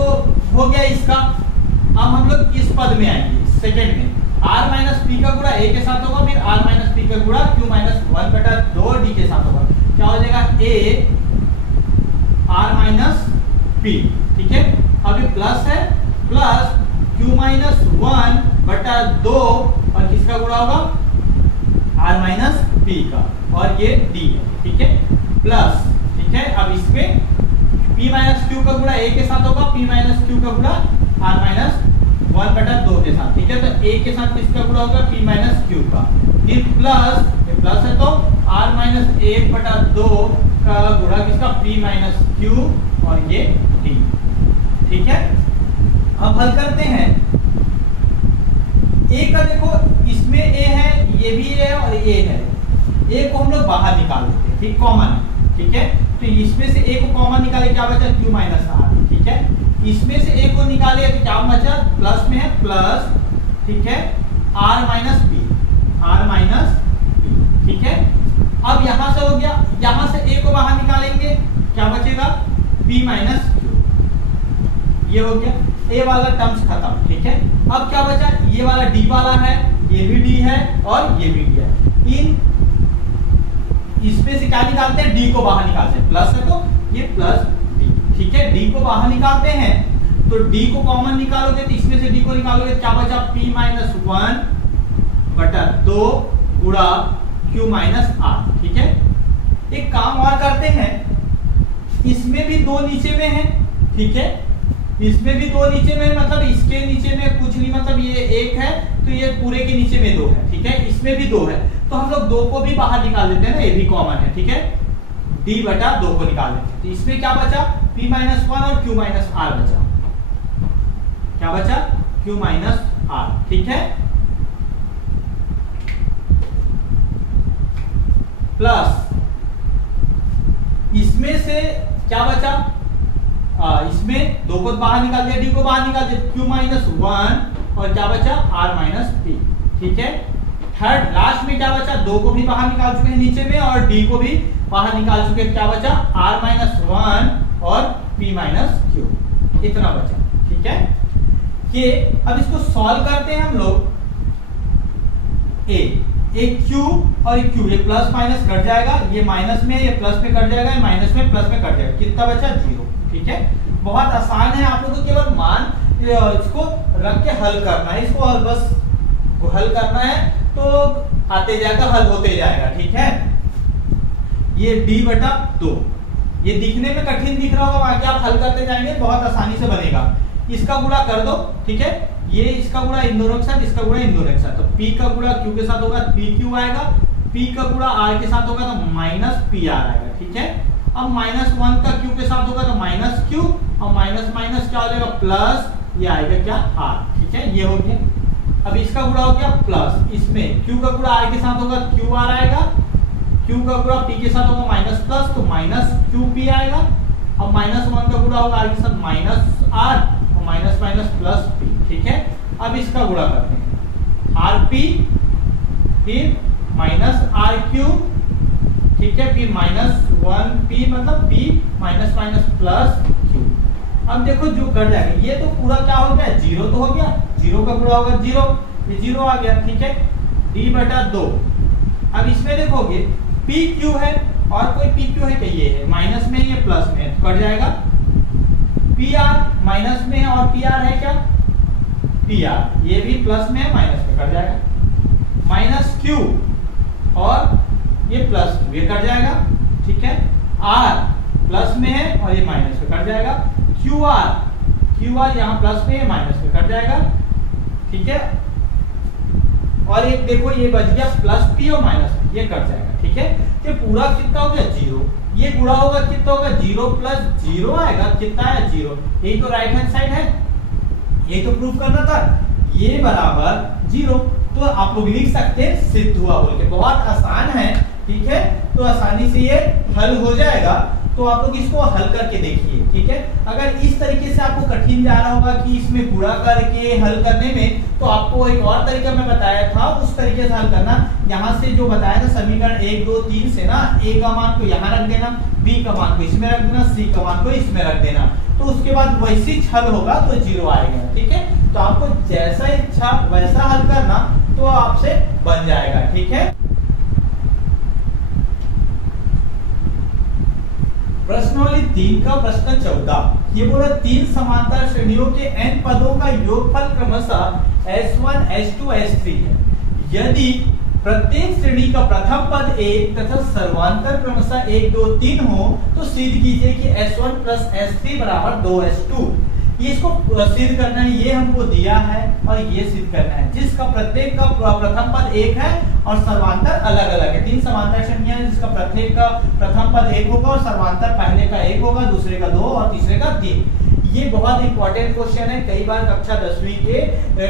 हो गया इसका। अब हम लोग इस पद में आएंगे, सेकंड में r माइनस p का गुणा a के साथ होगा, फिर r माइनस p का गुणा q माइनस वन बटा 2 d के साथ होगा, क्या हो जाएगा a r माइनस p, ठीक है। अब ये प्लस है, प्लस q माइनस वन बटा 2 और किसका गुणा होगा, r माइनस p का, और ये d है, ठीक है, प्लस, ठीक है। अब इसमें p माइनस q का गुणा a के साथ होगा, p माइनस q का गुणा r माइनस वन बटा 2 के साथ, ठीक है। तो a के साथ किसका गुणा होगा, p माइनस q का, फिर प्लस, ये प्लस है तो r माइनस 1 बटा 2 का गुणा किसका, p माइनस q और ये d, ठीक है। अब हल करते हैं। a का देखो इसमें a है, ये भी a है और ये है, a को हम लोग बाहर निकाल देते हैं, ठीक, कॉमन है, ठीक है। तो इसमें से a को कॉमन निकाले, क्या बचा, q माइनस r, ठीक है। इसमें से a को निकाले तो क्या बचा, प्लस में है प्लस, ठीक है, r माइनस p, r माइनस p, ठीक है। अब यहां से हो गया, यहां से a को बाहर निकालेंगे, क्या बचेगा, p माइनस q, ये हो गया, a वाला टर्म्स खत्म, ठीक है। अब क्या बचा, ये वाला d वाला है, ये भी d है और ये भी d है, इन इसमें से क्या निकालते हैं, d को बाहर निकालते हैं, प्लस है तो ये प्लस d, ठीक है, d को बाहर निकालते हैं, तो d को कॉमन निकालोगे तो इसमें से d को निकालोगे, क्या बचा, p माइनस वन बटा 2 गुणा q माइनस r, ठीक है। एक काम और करते हैं, इसमें भी 2 नीचे में है, ठीक है, इसमें भी 2 नीचे में, मतलब इसके नीचे में कुछ नहीं, मतलब ये 1 है तो ये पूरे के नीचे में 2 है, ठीक है। इसमें भी 2 है तो हम लोग 2 को भी बाहर निकाल देते हैं ना, ये भी कॉमन है, ठीक है। d बटा 2 को निकाल देते हैं तो इसमें क्या बचा, p माइनस 1 और q माइनस r बचा। क्या बचा, q माइनस r, ठीक है। प्लस इसमें से क्या बचा, इसमें 2 को बाहर निकाल दिया, d को बाहर निकाल दिया, q माइनस 1 और क्या बचा, r माइनस p, ठीक है। थर्ड लास्ट में क्या बचा, 2 को भी बाहर निकाल चुके हैं नीचे में और d को भी बाहर निकाल चुके हैं, क्या बचा, r माइनस 1 और p माइनस q, इतना बचा, ठीक है। कि अब इसको सॉल्व करते हैं हम लोग, एक q और एक q, ये प्लस माइनस कट जाएगा, ये माइनस में ये प्लस में कट जाएगा, ये माइनस में प्लस में कट जाएगा, कितना बचा, 0, ठीक है। बहुत आसान है, आप लोगों को केवल मान इसको रख के हल करना है, इसको और बस हल करना है तो आते जाएगा, हल होते जाएगा, ठीक है। ये d बटा 2, ये दिखने में कठिन दिख रहा होगा, बाकी आप हल करते जाएंगे बहुत आसानी से बनेगा। इसका गुणा कर दो, ठीक है, ये इसका गुणा इन दोनों के साथ, इसका गुणा इन दोनों के साथ, तो p का गुणा q के साथ होगा pq आएगा, p का गुणा r के साथ होगा तो माइनस pr आएगा, ठीक है। अब माइनस 1 का q के साथ होगा तो माइनस q और माइनस माइनस क्या हो जाएगा, प्लस, ये आएगा क्या, r, ठीक है, ये हो गया। अब इसका गुणा हो गया प्लस, इसमें q का गुणा r के साथ होगा qr आएगा, q का गुणा p के साथ होगा माइनस प्लस तो माइनस qp आएगा। अब माइनस 1 का गुणा होगा r के साथ माइनस r और माइनस माइनस प्लस p, ठीक है। अब इसका गुणा करते हैं, rp फिर माइनस rq, ठीक है, फिर माइनस 1p मतलब p minus minus plus q। अब देखो जो कर जाएगा, ये तो पूरा क्या हो गया, 0 तो हो गया, 0 का गुणा होगा 0, ये 0 आ गया, ठीक है, d बटा 2। अब इसमें देखोगे pq है और कोई pq है क्या, ये है, माइनस में ये प्लस में है, कट जाएगा। pr माइनस में है और pr है क्या, pr, ये भी प्लस में है, माइनस में कट जाएगा। माइनस q और ये प्लस q, ये कट जाएगा, ठीक है। r प्लस में है और ये माइनस में कट जाएगा। qr यहाँ प्लस में है, माइनस में कट जाएगा, ठीक है। और एक देखो ये बच गया प्लस p और माइनस p, ये कट जाएगा, ठीक है। तो पूरा कितना हो गया, 0, ये गुणा होगा कितना होगा, 0 प्लस 0 आएगा, कितना है, 0, यही तो राइट हैंड साइड है, यही तो प्रूफ करना था, ये बराबर 0, तो आप लोग लिख सकते हैं सिद्ध हुआ बोल के, बहुत आसान है, ठीक है। तो आसानी से ये हल हो जाएगा, तो आप लोग इसको हल करके देखिए, ठीक है। अगर इस तरीके से आपको कठिन जा रहा होगा कि इसमें गुणा करके हल करने में, तो आपको एक और तरीका मैं बताया था, उस तरीके से हल करना। यहाँ से जो बताया था समीकरण 1 2 3 से ना, a का मान को यहाँ रख देना, b का मान को इसमें रख देना, c का मान को इसमें रख देना, तो उसके बाद वैसे ही हल होगा तो 0 आएगा, ठीक है। तो आपको जैसा इच्छा वैसा हल करना, तो आपसे बन जाएगा, ठीक है। प्रश्नावली 3 का प्रश्न 14, ये बोला 3 समांतर श्रेणियों के n पदों का योगफल क्रमशः s1 s2 s3 है। यदि प्रत्येक श्रेणी का प्रथम पद 1 तथा सर्वांतर क्रमशः 1 2 3 हो, तो सिद्ध कीजिए कि s1 प्लस s3 बराबर 2s2। ये इसको सिद्ध करना है, ये हमको दिया है और ये सिद्ध करना है, जिसका प्रत्येक का प्रथम पद 1 है और सर्वांतर अलग अलग है। 3 समांतर श्रेणियां हैं जिसका प्रत्येक का प्रथम पद 1 होगा और सर्वांतर पहले का 1 होगा, दूसरे का 2 और तीसरे का 3। ये बहुत इंपॉर्टेंट क्वेश्चन है, कई बार कक्षा 10वीं के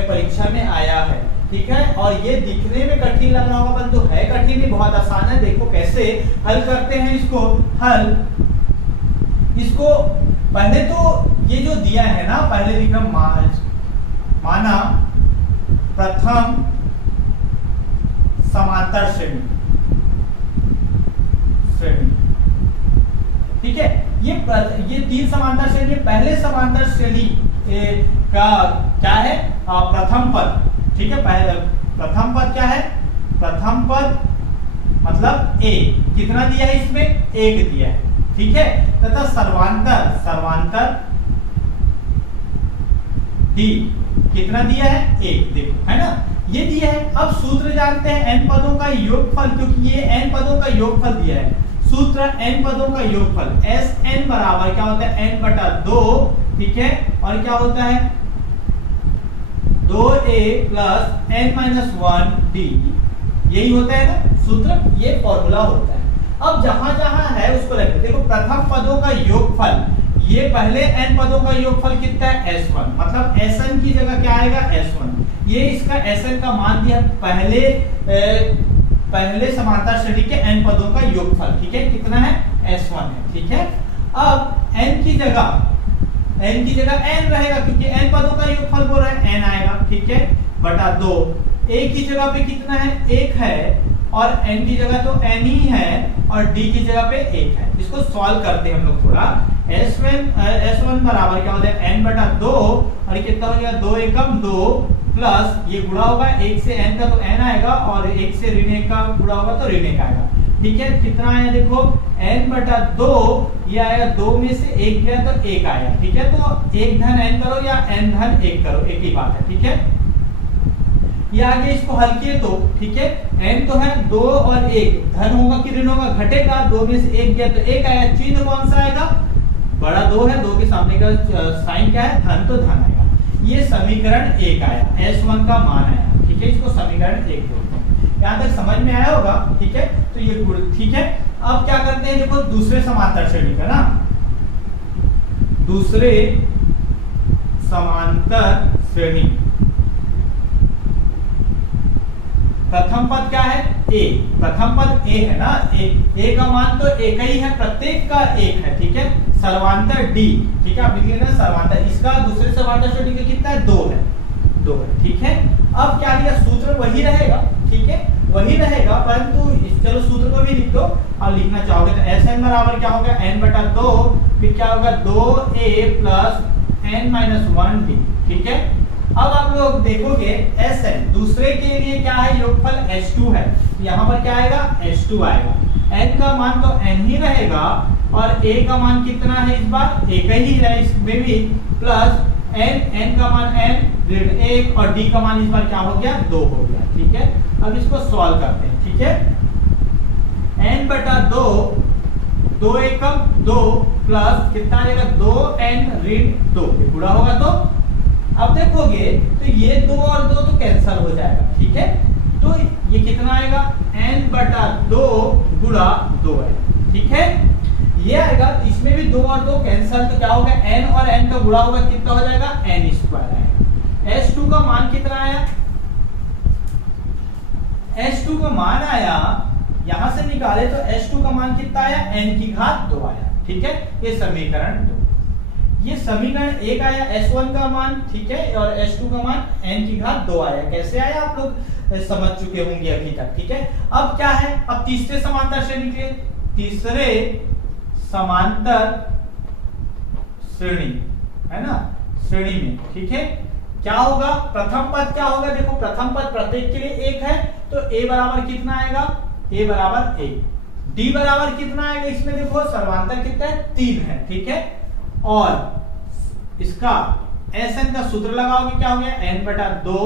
परीक्षा में आया है, ठीक है। और ये दिखने में कठिन लग रहा होगा, परंतु है कठिन नहीं, बहुत आसान है। देखो कैसे हल करते हैं इसको, हल इसको पहले तो ये जो दिया है ना, पहले लिख रहा माना प्रथम समांतर श्रेणी, ठीक है। ये 3 समांतर श्रेणी, पहले समांतर श्रेणी का क्या है, प्रथम पद, ठीक है। पहले प्रथम पद क्या है, प्रथम पद मतलब a, कितना दिया है इसमें, 1 दिया है, ठीक है। तथा सर्वांतर d कितना दिया है, 1, देखो है ना, ये दिया है। अब सूत्र जानते हैं n पदों का योगफल, क्योंकि ये n पदों का योगफल दिया है। सूत्र n पदों का योगफल Sn बराबर क्या होता है, n बटा 2 ठीक है, और क्या होता है 2a प्लस n-1d, यही होता है ना सूत्र, ये फॉर्मूला होता है। अब जहां जहां है उसको रखें। देखो प्रथम पदों का योगफल, ये पहले n पदों का योगफल कितना है s1, मतलब sn की जगह क्या आएगा s1, ये इसका sn का मान दिया पहले समांतर श्रेणी के n पदों का योगफल, ठीक है, कितना है s1 है, ठीक है। अब n की जगह n रहेगा क्योंकि n पदों का योगफल बोल रहा है n आएगा, ठीक है, बटा 2। a की जगह पे कितना है 1 है, और n की जगह तो n ही है, और d की जगह पे 1 है। इसको सॉल्व करते हैं हम लोग थोड़ा। s1 बराबर क्या होता है n बटा 2, और कितना हो जाएगा 2 एकम 2 प्लस ये गुणा होगा 1 से n का तो n आएगा, और 1 से ऋण 1 का गुणा होगा तो ऋण 1 आएगा, ठीक है। कितना आया देखो n बटा 2, ये आएगा 2 में से 1 गया तो 1 आया, ठीक है। तो 1 धन n करो या n धन 1 करो, एक ही बात है, ठीक है। ये आगे इसको हल किए तो ठीक है, n तो है 2 और 1, धन होगा कि ऋण होगा, घटेगा, 2 में से 1 गया तो 1 आया, चिन्ह कौन सा आएगा, बड़ा 2 है, 2 के सामने का साइन क्या है, धन, तो धन आएगा। ये समीकरण 1 आया, s1 का मान आया, ठीक है, इसको समीकरण 1 बोलते हैं। यहां तक समझ में आया होगा, ठीक है। तो ये गुण, ठीक है। अब क्या करते हैं, देखो दूसरे समांतर श्रेणी का ना, दूसरे समांतर श्रेणी, प्रथम पद क्या है a, प्रथम पद a है ना, a का मान तो एक ही है, प्रत्येक का 1 है, ठीक है। सर्वांतर d, ठीक है, आप लिख लेना सर्वांतर, इसका दूसरे समांतर श्रेणी का कितना है 2 है, 2 है, ठीक है। अब क्या लिया, सूत्र वही रहेगा, ठीक है, वही रहेगा, परंतु चलो सूत्र को भी लिख दो। अब लिखना चाहोगे तो Sn बराबर क्या होगा n बटा 2, फिर क्या होगा 2a प्लस n-1d, ठीक है। अब आप लोग देखोगे Sn दूसरे के लिए क्या है, योगफल h2 है, यहाँ पर क्या आएगा h2 आएगा, n का मान तो n ही रहेगा, और a का मान कितना है इस बार, एक ही है इसमें भी, प्लस n का मान n ऋण 1, और d का मान इस बार क्या हो गया 2 हो गया, ठीक है। अब इसको सॉल्व करते हैं, ठीक है। n बटा 2, 2 एकम 2 प्लस कितना आ जाएगा 2n ऋण 2, गुणा होगा तो अब देखोगे तो ये 2 और 2 तो कैंसिल हो जाएगा, ठीक है। तो ये कितना आएगा n बटा 2 गुणा 2 है, ठीक है, ये आएगा। तो इसमें भी 2 और 2 कैंसिल, तो क्या होगा n और n का गुणा होगा, कितना हो जाएगा n स्क्वायर आएगा। s2 का मान कितना आया, s2 का मान आया, यहां से निकाले तो s2 का मान कितना आया, n की घात 2 आया, ठीक है। ये समीकरण 2, ये समीकरण 1 आया, s1 का मान, ठीक है, और s2 का मान n की घात 2 आया। कैसे आया आप लोग समझ चुके होंगे अभी तक, ठीक है। अब क्या है, अब तीसरे समांतर श्रेणी के, तीसरे समांतर श्रेणी है ना, श्रेणी में, ठीक है, क्या होगा, प्रथम पद क्या होगा, देखो प्रथम पद प्रत्येक के लिए 1 है, तो a बराबर कितना आएगा, a बराबर 1, d बराबर कितना आएगा, इसमें देखो सर्वांतर कितना है 3 है, ठीक है। और इसका Sn का सूत्र लगाओगे क्या हो गया n बटा 2,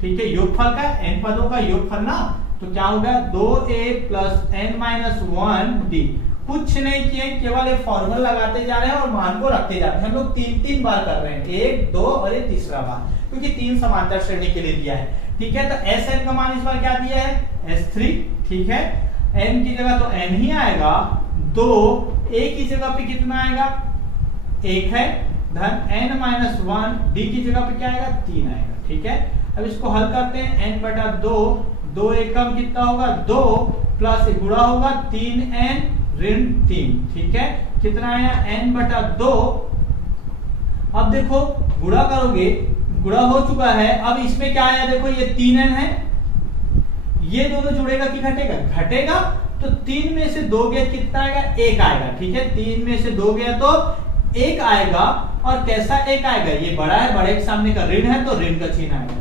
ठीक है, योगफल का n पदों का योगफल ना, तो क्या हो गया 2a प्लस n-1d। कुछ नहीं किए, केवल एक फॉर्मूला लगाते जा रहे हैं और मान को रखते जा रहे हैं। हम लोग 3 बार कर रहे हैं, 1, 2 और ये तीसरा बार, क्योंकि 3 समांतर श्रेणी के लिए दिया है, ठीक है। तो Sn का मान इस बार क्या दिया है S3, ठीक है, n की जगह तो n ही आएगा, 2 a की जगह पे कितना आएगा 1 है, धन n-1 d की जगह पे क्या आएगा 3 आएगा, ठीक है। अब इसको हल करते हैं, n बटा 2, 2 एकम कितना होगा 2, प्लस गुणा होगा 3n ऋण 3, ठीक है, कितना आया n बटा 2। अब देखो गुणा करोगे, गुणा हो चुका है, अब इसमें क्या आया देखो, ये 3n है, ये दोनों जुड़ेगा कि घटेगा, घटेगा, तो 3 में से 2 गया कितना आएगा 1 आएगा, ठीक है, 3 में से 2 गया तो 1 आएगा। और कैसा 1 आएगा, ये बड़ा है, बड़े के सामने का ऋण है तो ऋण का चिन्ह आएगा,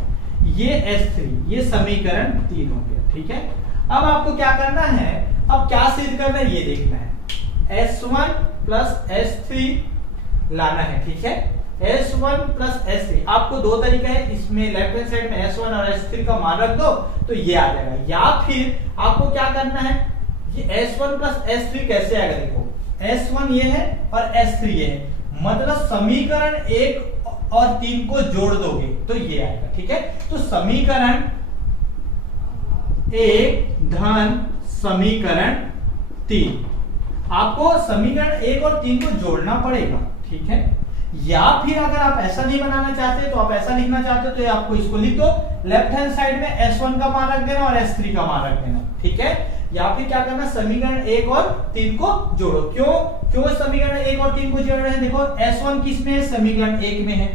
ये S3, ये समीकरण 3 हो गया, ठीक है। अब आपको क्या करना है, अब क्या सिद्ध करना है ये देखना है, S1 प्लस S3 लाना है, ठीक है, S1 प्लस S3। आपको 2 तरीका है, इसमें लेफ्ट हैंड साइड में S1 और S3 का मान रख दो तो ये आ जाएगा, या फिर आपको क्या करना है, ये S1 प्लस S3 कैसे आएगा, देखो S1 ये है और S3 ये है, मतलब समीकरण 1 और 3 को जोड़ दोगे तो ये आएगा, ठीक है। तो समीकरण 1 धन समीकरण 3, आपको समीकरण 1 और 3 को जोड़ना पड़ेगा, ठीक है। या फिर अगर आप ऐसा नहीं बनाना चाहते तो आप ऐसा लिखना चाहते तो आपको इसको लिख दो, लेफ्ट हैंड साइड में S1 का मान रख देना और S3 का मान रख देना, ठीक है। या फिर क्या करना, समीकरण 1 और 3 को जोड़ो। क्यों समीकरण 1 और 3 को जोड़ रहे हैं? देखो S1 किस में है? समीकरण 1 में है।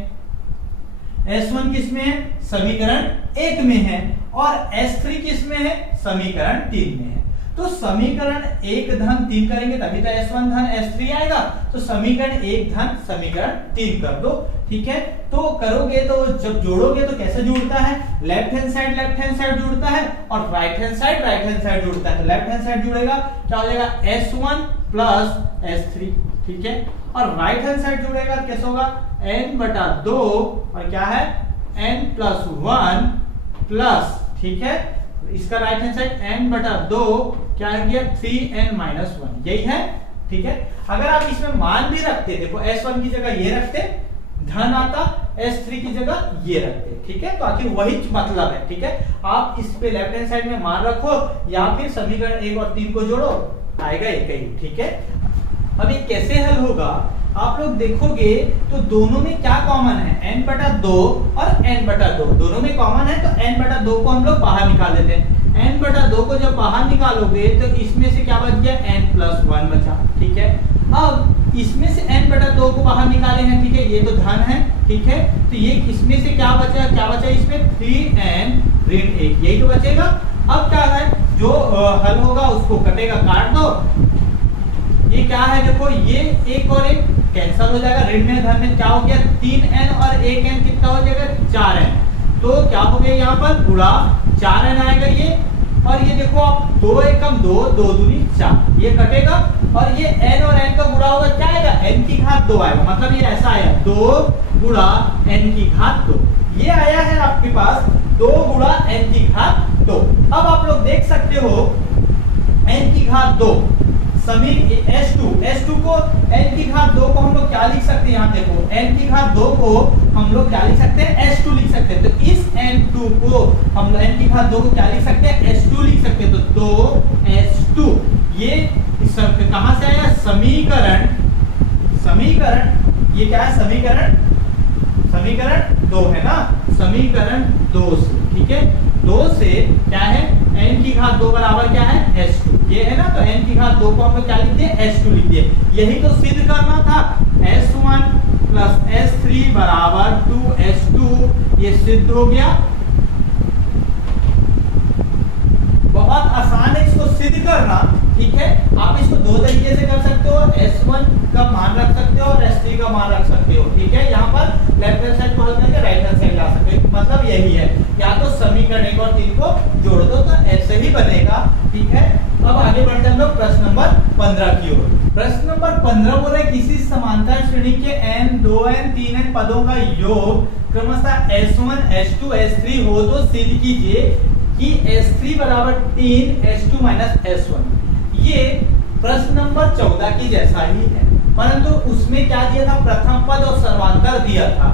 S1 किस में है? समीकरण 1 में है। और S3 किस में है? समीकरण 3 में है। तो समीकरण 1 धन 3 करेंगे तभी तो S1 धन S3 आएगा। तो समीकरण 1 धन समीकरण 3 कर दो, ठीक है। तो करोगे तो जब जोड़ोगे तो कैसे जुड़ता है? लेफ्ट हैंड साइड जुड़ता है और राइट हैंड साइड जुड़ता है। तो लेफ्ट हैंड साइड जुड़ेगा, क्या हो जाएगा? S1 प्लस S3, ठीक है। और राइट हैंड साइड जुड़ेगा, कैसे होगा? n/2 और क्या है? n+1 प्लस, ठीक है। इसका राइट हैंड साइड n/2 क्या है गया? 3n-1, यही है, ठीक है। अगर आप इसमें मान भी रखते, देखो S1 की जगह ये रखते, धन आता, S3 की जगह ये रखते, ठीक है। तो आखिर वही मतलब है, ठीक है। आप इस पे लेफ्ट हैंड साइड में मान रखो या फिर समीकरण 1 और 3 को जोड़ो, आएगा एक ही, ठीक है। अब ये कैसे हल होगा आप लोग देखोगे तो दोनों में क्या कॉमन है? n/2 और n/2 दोनों में कॉमन है। तो n/2 को हम लोग बाहर निकाल देते हैं। n/2 को जब बाहर निकालोगे तो इसमें से क्या बच गया? n+1 बचा, ठीक है। अब इसमें से n/2 को बाहर निकाले हैं, ठीक है। ये तो धन है, ठीक है। तो ये इसमें से क्या बचा इसमें? 3n-1, यही तो बचेगा। अब क्या है, जो हल होगा उसको कटेगा, काट दो। ये क्या है? देखो ये एक और एक कैंसिल हो जाएगा, ऋण में धन में क्या हो गया? 3n और 1n कितना हो जाएगा? 4n। तो क्या हो गया यहाँ पर? गुणा 4n आएगा ये। और ये देखो आप 2 एकम 2, 2 दूनी 4, ये कटेगा। और ये n और n का गुणा होगा, क्या आएगा? n⁻2 आएगा। मतलब ये ऐसा आया 2 गुणा n⁻2, ये आया है आपके पास 2 गुणा n⁻2। अब आप लोग देख सकते हो n⁻2 S2 को n⁻2 को हम लोग क्या लिख सकते हैं? यहाँ देखो n⁻2 को हम लोग क्या लिख सकते हैं? S2 लिख सकते हैं। तो इस n2 को हम लोग n⁻2 को क्या लिख सकते हैं? S2 लिख सकते हैं। तो 2S2 ये कहां से आया? समीकरण ये क्या है? समीकरण 2 है ना, समीकरण 2 से, ठीक है। 2 से क्या है? n⁻2 बराबर क्या है? S2, ये है ना। तो n⁻2 को हम लोग क्या लिख दिए? S2 लिख दिए। यही तो सिद्ध करना था। S1 प्लस S3 बराबर 2S2, ये सिद्ध हो गया। बहुत आसान है इसको सिद्ध करना, ठीक है। आप इसको दो तरीके से कर सकते हो, S1 का मान रख सकते हो और S3 का मान रख सकते हो, ठीक है। यहाँ पर लेफ्ट हैंड साइड को हल करके राइट हैंड साइड ला सकते हो। मतलब यही है, या तो समीकरण 1 और 3 को जोड़ दो तो ऐसे ही बनेगा, ठीक है। अब आगे बढ़ते हैं हम लोग प्रश्न नंबर 15 की ओर। प्रश्न नंबर 15 बोल रहे किसी समांतर श्रेणी के n, 2n, 3n पदों का योग क्रमशः S1, S2, S3 हो तो सिद्ध कीजिए कि S3 बराबर 3 S2 माइनस S1। ये प्रश्न नंबर 14 की जैसा ही है, परंतु उसमें क्या दिया था? प्रथम पद और सर्वांतर दिया था।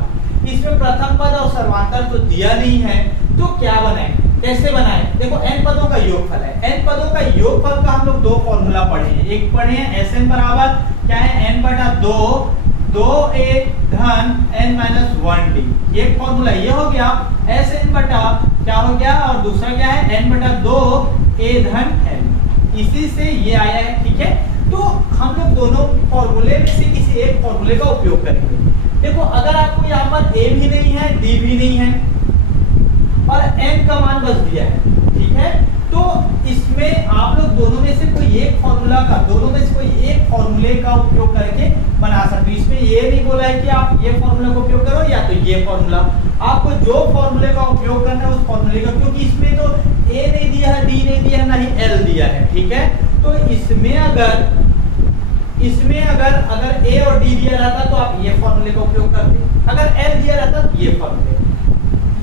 इसमें प्रथम पद और सर्वांतर तो दिया नहीं है, तो क्या बनाए, कैसे बनाए? देखो n पदों का योगफल है। n पदों का योगफल का हम लोग दो फॉर्मूला पढ़े हैं। एक पढ़े हैं Sn बराबर क्या है? n/2 2a धन n-1d, ये फॉर्मूला ये हो गया। Sn बटा क्या हो गया? और दूसरा क्या है? n/2 a धन n, इसी से ये आया है, ठीक है। तो हम लोग दोनों फॉर्मूले में से किसी एक फॉर्मूले का उपयोग करेंगे। देखो अगर आपको यहाँ पर a भी नहीं है, d भी नहीं है और n का मान बस दिया है, ठीक है। तो इसमें आप लोग दोनों में से कोई एक फॉर्मूला का, दोनों में से कोई एक फॉर्मूले का उपयोग करके बना सकते हो। इसमें ये नहीं बोला है कि आप ये फॉर्मूला का उपयोग करो या तो ये फॉर्मूला। आपको जो फॉर्मूले का उपयोग करना है उस फॉर्मूले का, क्योंकि इसमें तो a नहीं दिया है, d नहीं दिया है, ना ही l दिया है, ठीक है। तो इसमें अगर a और d दिया रहता तो आप ये फॉर्मूले का उपयोग करते, अगर l दिया रहता तो ये फॉर्मूले।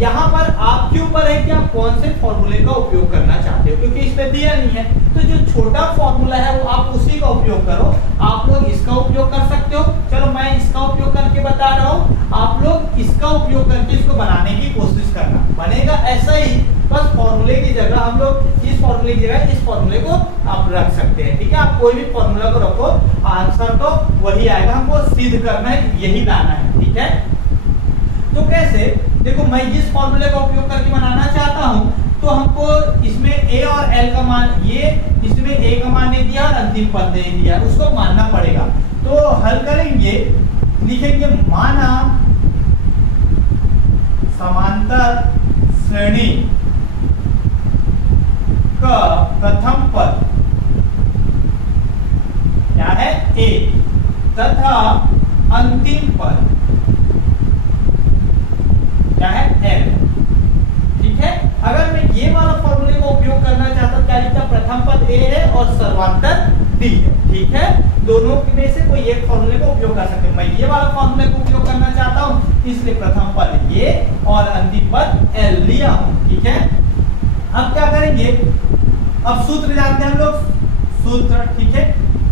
यहाँ पर आपके ऊपर है कि आप कौन से फॉर्मूले का उपयोग करना चाहते हो, क्योंकि इसमें दिया नहीं है। तो जो छोटा फॉर्मूला है वो आप उसी का उपयोग करो। आप लोग इसका उपयोग कर सकते हो, चलो मैं इसका उपयोग करके बता रहा हूँ, आप लोग इसका उपयोग करके इसको बनाने की कोशिश करना। बनेगा ऐसा ही, बस फॉर्मूले की जगह हम लोग इस फॉर्मूले की जगह इस फॉर्मूले को आप रख सकते हैं, ठीक है। आप कोई भी फॉर्मूला को रखो, आंसर तो वही आएगा, हमको सिद्ध करना है, यही लाना है, ठीक है। तो कैसे, देखो मैं इस फॉर्मूले का उपयोग करके बनाना चाहता हूं, तो हमको इसमें a और l का मान, ये इसमें a का मान नहीं दिया और अंतिम पद नहीं दिया, उसको मानना पड़ेगा। तो हल करेंगे, लिखेंगे माना समांतर श्रेणी का प्रथम पद क्या है a तथा अंतिम पद क्या है l, ठीक है। अगर मैं ये वाला फॉर्मूले का उपयोग करना चाहता हूं, क्या लिखता, प्रथम पद a है और सर्वांतर d है, ठीक है। दोनों में से कोई एक फॉर्मूले का उपयोग कर सकते हैं। मैं ये वाला फॉर्मूले का उपयोग करना चाहता हूं, इसलिए प्रथम पद a और अंतिम पद l लिया हूं, ठीक है। अब क्या करेंगे, अब सूत्र जानते हैं हम लोग, सूत्र, ठीक है।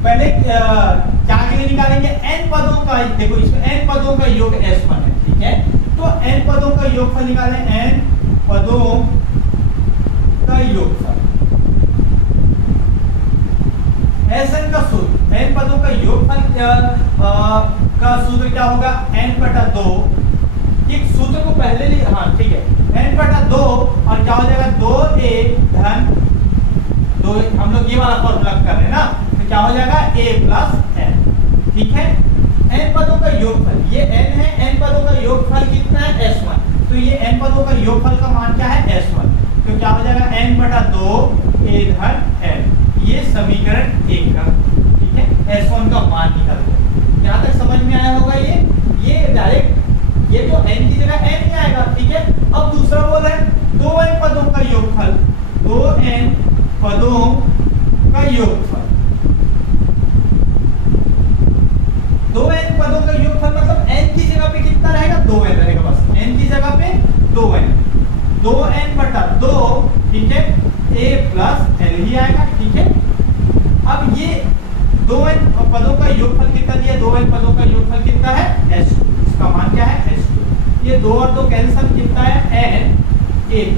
पहले क्या के लिए निकालेंगे, n पदों का, देखो इसमें n पदों का योग s1 है, ठीक है। तो n पदों का योगफल निकालें, n पदों का योगफल, Sn का सूत्र, n पदों का योगफल का सूत्र क्या होगा, n/2। एक सूत्र को पहले लिए, हाँ ठीक है, n/2 और क्या हो जाएगा 2a धन 2, हम लोग ये वाला फॉर्मूला कर रहे हैं ना, तो क्या हो जाएगा a + n, ठीक है। n पदों का योगफल, ये n है, n पदों का योगफल कितना है s1, तो ये n पदों का योगफल का मान क्या है s1, तो क्या हो जाएगा n/2 a धन l, ये समीकरण 1 का, ठीक है। s1 का मान निकल गया, यहाँ तक समझ में आया होगा। ये डायरेक्ट, ये जो n की जगह n ही आएगा, ठीक है। अब दूसरा बोल रहे हैं 2n पदों का योगफल, 2n पदों का योगफल, 2n पदों का योगफल मतलब n की जगह पे कितना रहेगा, 2n रहेगा, बस n की जगह पे 2n, 2n/2, ठीक है, a + l ही आएगा, ठीक है। अब ये 2n पदों का योगफल कितना दिया, 2n पदों का योगफल कितना है s2, इसका मान क्या है s2, ये 2 और 2 कैंसिल, कितना है n a + l,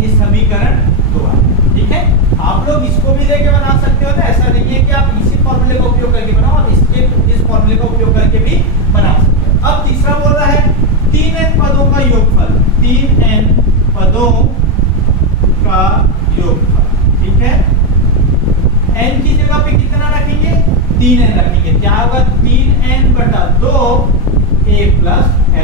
ये समीकरण 2 है, ठीक है। आप लोग इसको भी लेके बना सकते हो ना, ऐसा नहीं है कि आप इसी फॉर्मूले का उपयोग करके बनाओ, और इस फॉर्मूले का उपयोग करके भी बना सकते हो। अब तीसरा बोल रहा है 3n पदों का योगफल, 3n पदों का योगफल, ठीक है। n की जगह पे कितना रखेंगे, 3n रखेंगे, क्या होगा 3n/2 a + l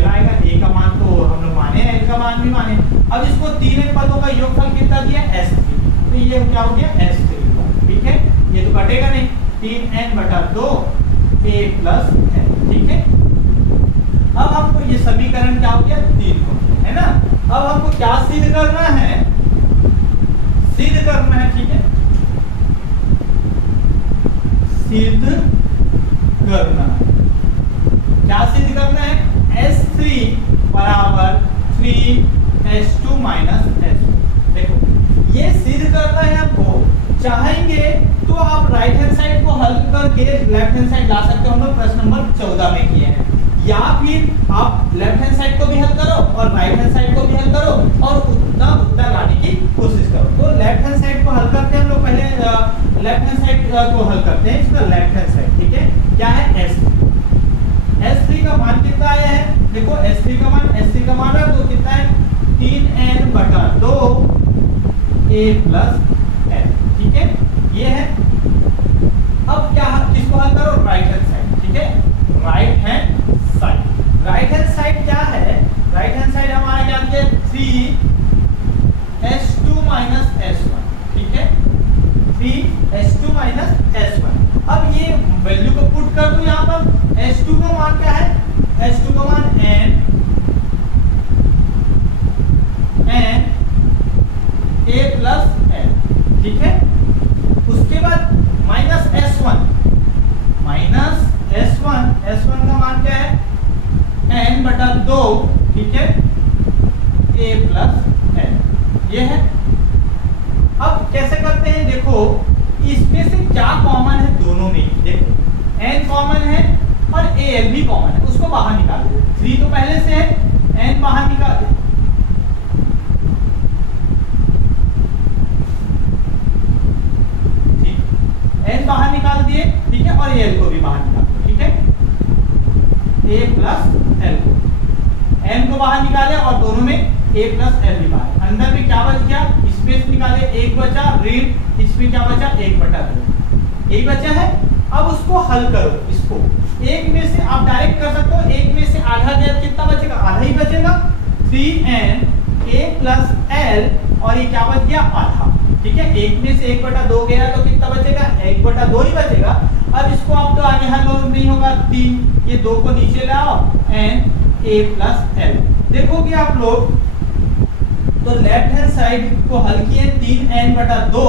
आएगा, a का मान तो हम लोग माने, l का मान भी माने। अब इसको 3n पदों का योगफल कितना दिया s3, तो ये क्या हो गया s3, ठीक है। ये तो कटेगा नहीं, 3n/2 a + l, ठीक है। अब हमको ये समीकरण क्या हो गया 3 को, है ना। अब हमको क्या सिद्ध करना है, सिद्ध करना है, ठीक है, सिद्ध करना है, क्या सिद्ध करना है, s3 = 3s2 - s1। देखो ये सिद्ध करना है हमको, चाहेंगे तो आप राइट हैंड साइड को हल करके लेफ्ट हैंड साइड ला सकते हो, हम लोग प्रश्न नंबर 14 में किए हैं, या फिर आप लेफ्ट हैंड साइड को भी हल करो और राइट हैंड साइड को भी हल करो और उतना उत्तर लाने की कोशिश करो। तो लेफ्ट हैंड साइड को हल करते हैं हम लोग, पहले लेफ्ट हैंड साइड को हल करते हैं, इसका लेफ्ट हैंड साइड, ठीक है। क्या है s3 का मान कितना आया है, देखो s3 का मान है तो कितना है 3n/2 a + l, ठीक है, ये है। अब क्या, किसको हल करो, राइट हैंड साइड, ठीक है, right hand side. Right hand side क्या है, राइट हैंड साइड हमारा क्या है 3s2 - s1, ठीक है, 3s2 - s1। अब ये वैल्यू को पुट कर दो यहाँ पर, s2 का मान क्या है, s2 का मान n a + l, ठीक है। उसके बाद -s1, -s1 का मान क्या है n/2, ठीक है, a प्लस एल, ये है। अब कैसे करते हैं, देखो इसमें से क्या कॉमन है दोनों में, देखो n कॉमन है और al भी कॉमन है, उसको बाहर निकाल दो। 3 तो पहले से है, n बाहर निकाल दो, ठीक, n बाहर निकाल दिए, ठीक है, और al को भी बाहर निकाल दो, ठीक है, a प्लस l को, n को बाहर निकाले और दोनों में a प्लस l भी बाहर, अंदर में क्या बच गया, स्पेस निकाले, एक बचा, ऋण, इसमें क्या बचा, 1/2, यही बचा है। अब उसको हल करो, इसको एक में से आप डायरेक्ट कर सकते हो, एक में से आधा गया, कितना बचेगा, आधा ही बचेगा, 3n a प्लस l, और ये क्या बच गया, आधा, ठीक है, एक में से 1/2 गया तो कितना बचेगा, 1/2 ही बचेगा। अब इसको आप तो आगे हल नहीं होगा, 3, ये 2 को नीचे लाओ, n a प्लस l, देखोगे आप लोग तो लेफ्ट हैंड साइड को हल किए, 3n/2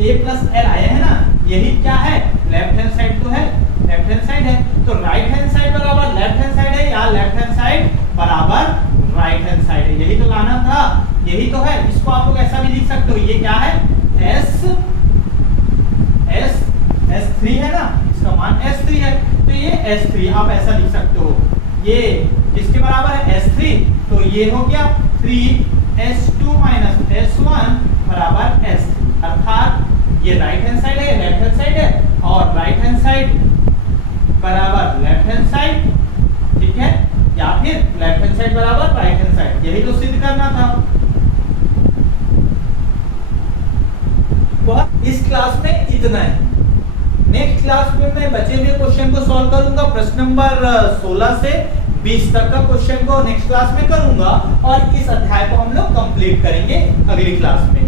a प्लस l आया है ना, यही क्या है, लेफ्ट हैंड साइड तो है, लेफ्ट हैंड साइड है, तो राइट हैंड साइड बराबर लेफ्ट हैंड साइड है, या लेफ्ट हैंड साइड बराबर राइट हैंड साइड है, यही तो लाना था, यही तो है। इसको आप लोग ऐसा भी लिख सकते हो, ये क्या है, S3 है ना, इसका मान S3 है, तो ये S3 आप ऐसा लिख सकते हो, ये किसके बराबर है, S3, तो ये हो गया 3s2 माइनस s1 बराबर s3, अर्थात ये राइट हैंड साइड है, लेफ्ट हैंड साइड है, और राइट हैंड साइड बराबर लेफ्ट हैंड साइड, ठीक है, या फिर लेफ्ट हैंड साइड बराबर राइट हैंड साइड, यही तो सिद्ध करना था। बहुत इस क्लास में इतना है, नेक्स्ट क्लास में मैं बचे हुए क्वेश्चन को सॉल्व करूंगा, प्रश्न नंबर 16 से 20 तक का क्वेश्चन को नेक्स्ट क्लास में करूंगा, और इस अध्याय को हम लोग कंप्लीट करेंगे अगली क्लास में।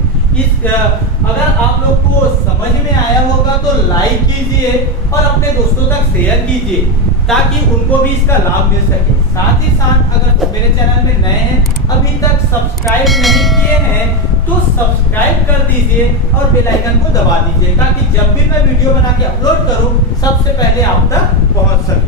अगर आप लोग को समझ में आया होगा तो लाइक कीजिए और अपने दोस्तों तक शेयर कीजिए, ताकि उनको भी इसका लाभ मिल सके। साथ ही साथ अगर मेरे चैनल में नए हैं, अभी तक सब्सक्राइब नहीं किए हैं, तो सब्सक्राइब कर दीजिए और बेल आइकन को दबा दीजिए, ताकि जब भी मैं वीडियो बना के अपलोड करूं, सबसे पहले आप तक पहुंच सके।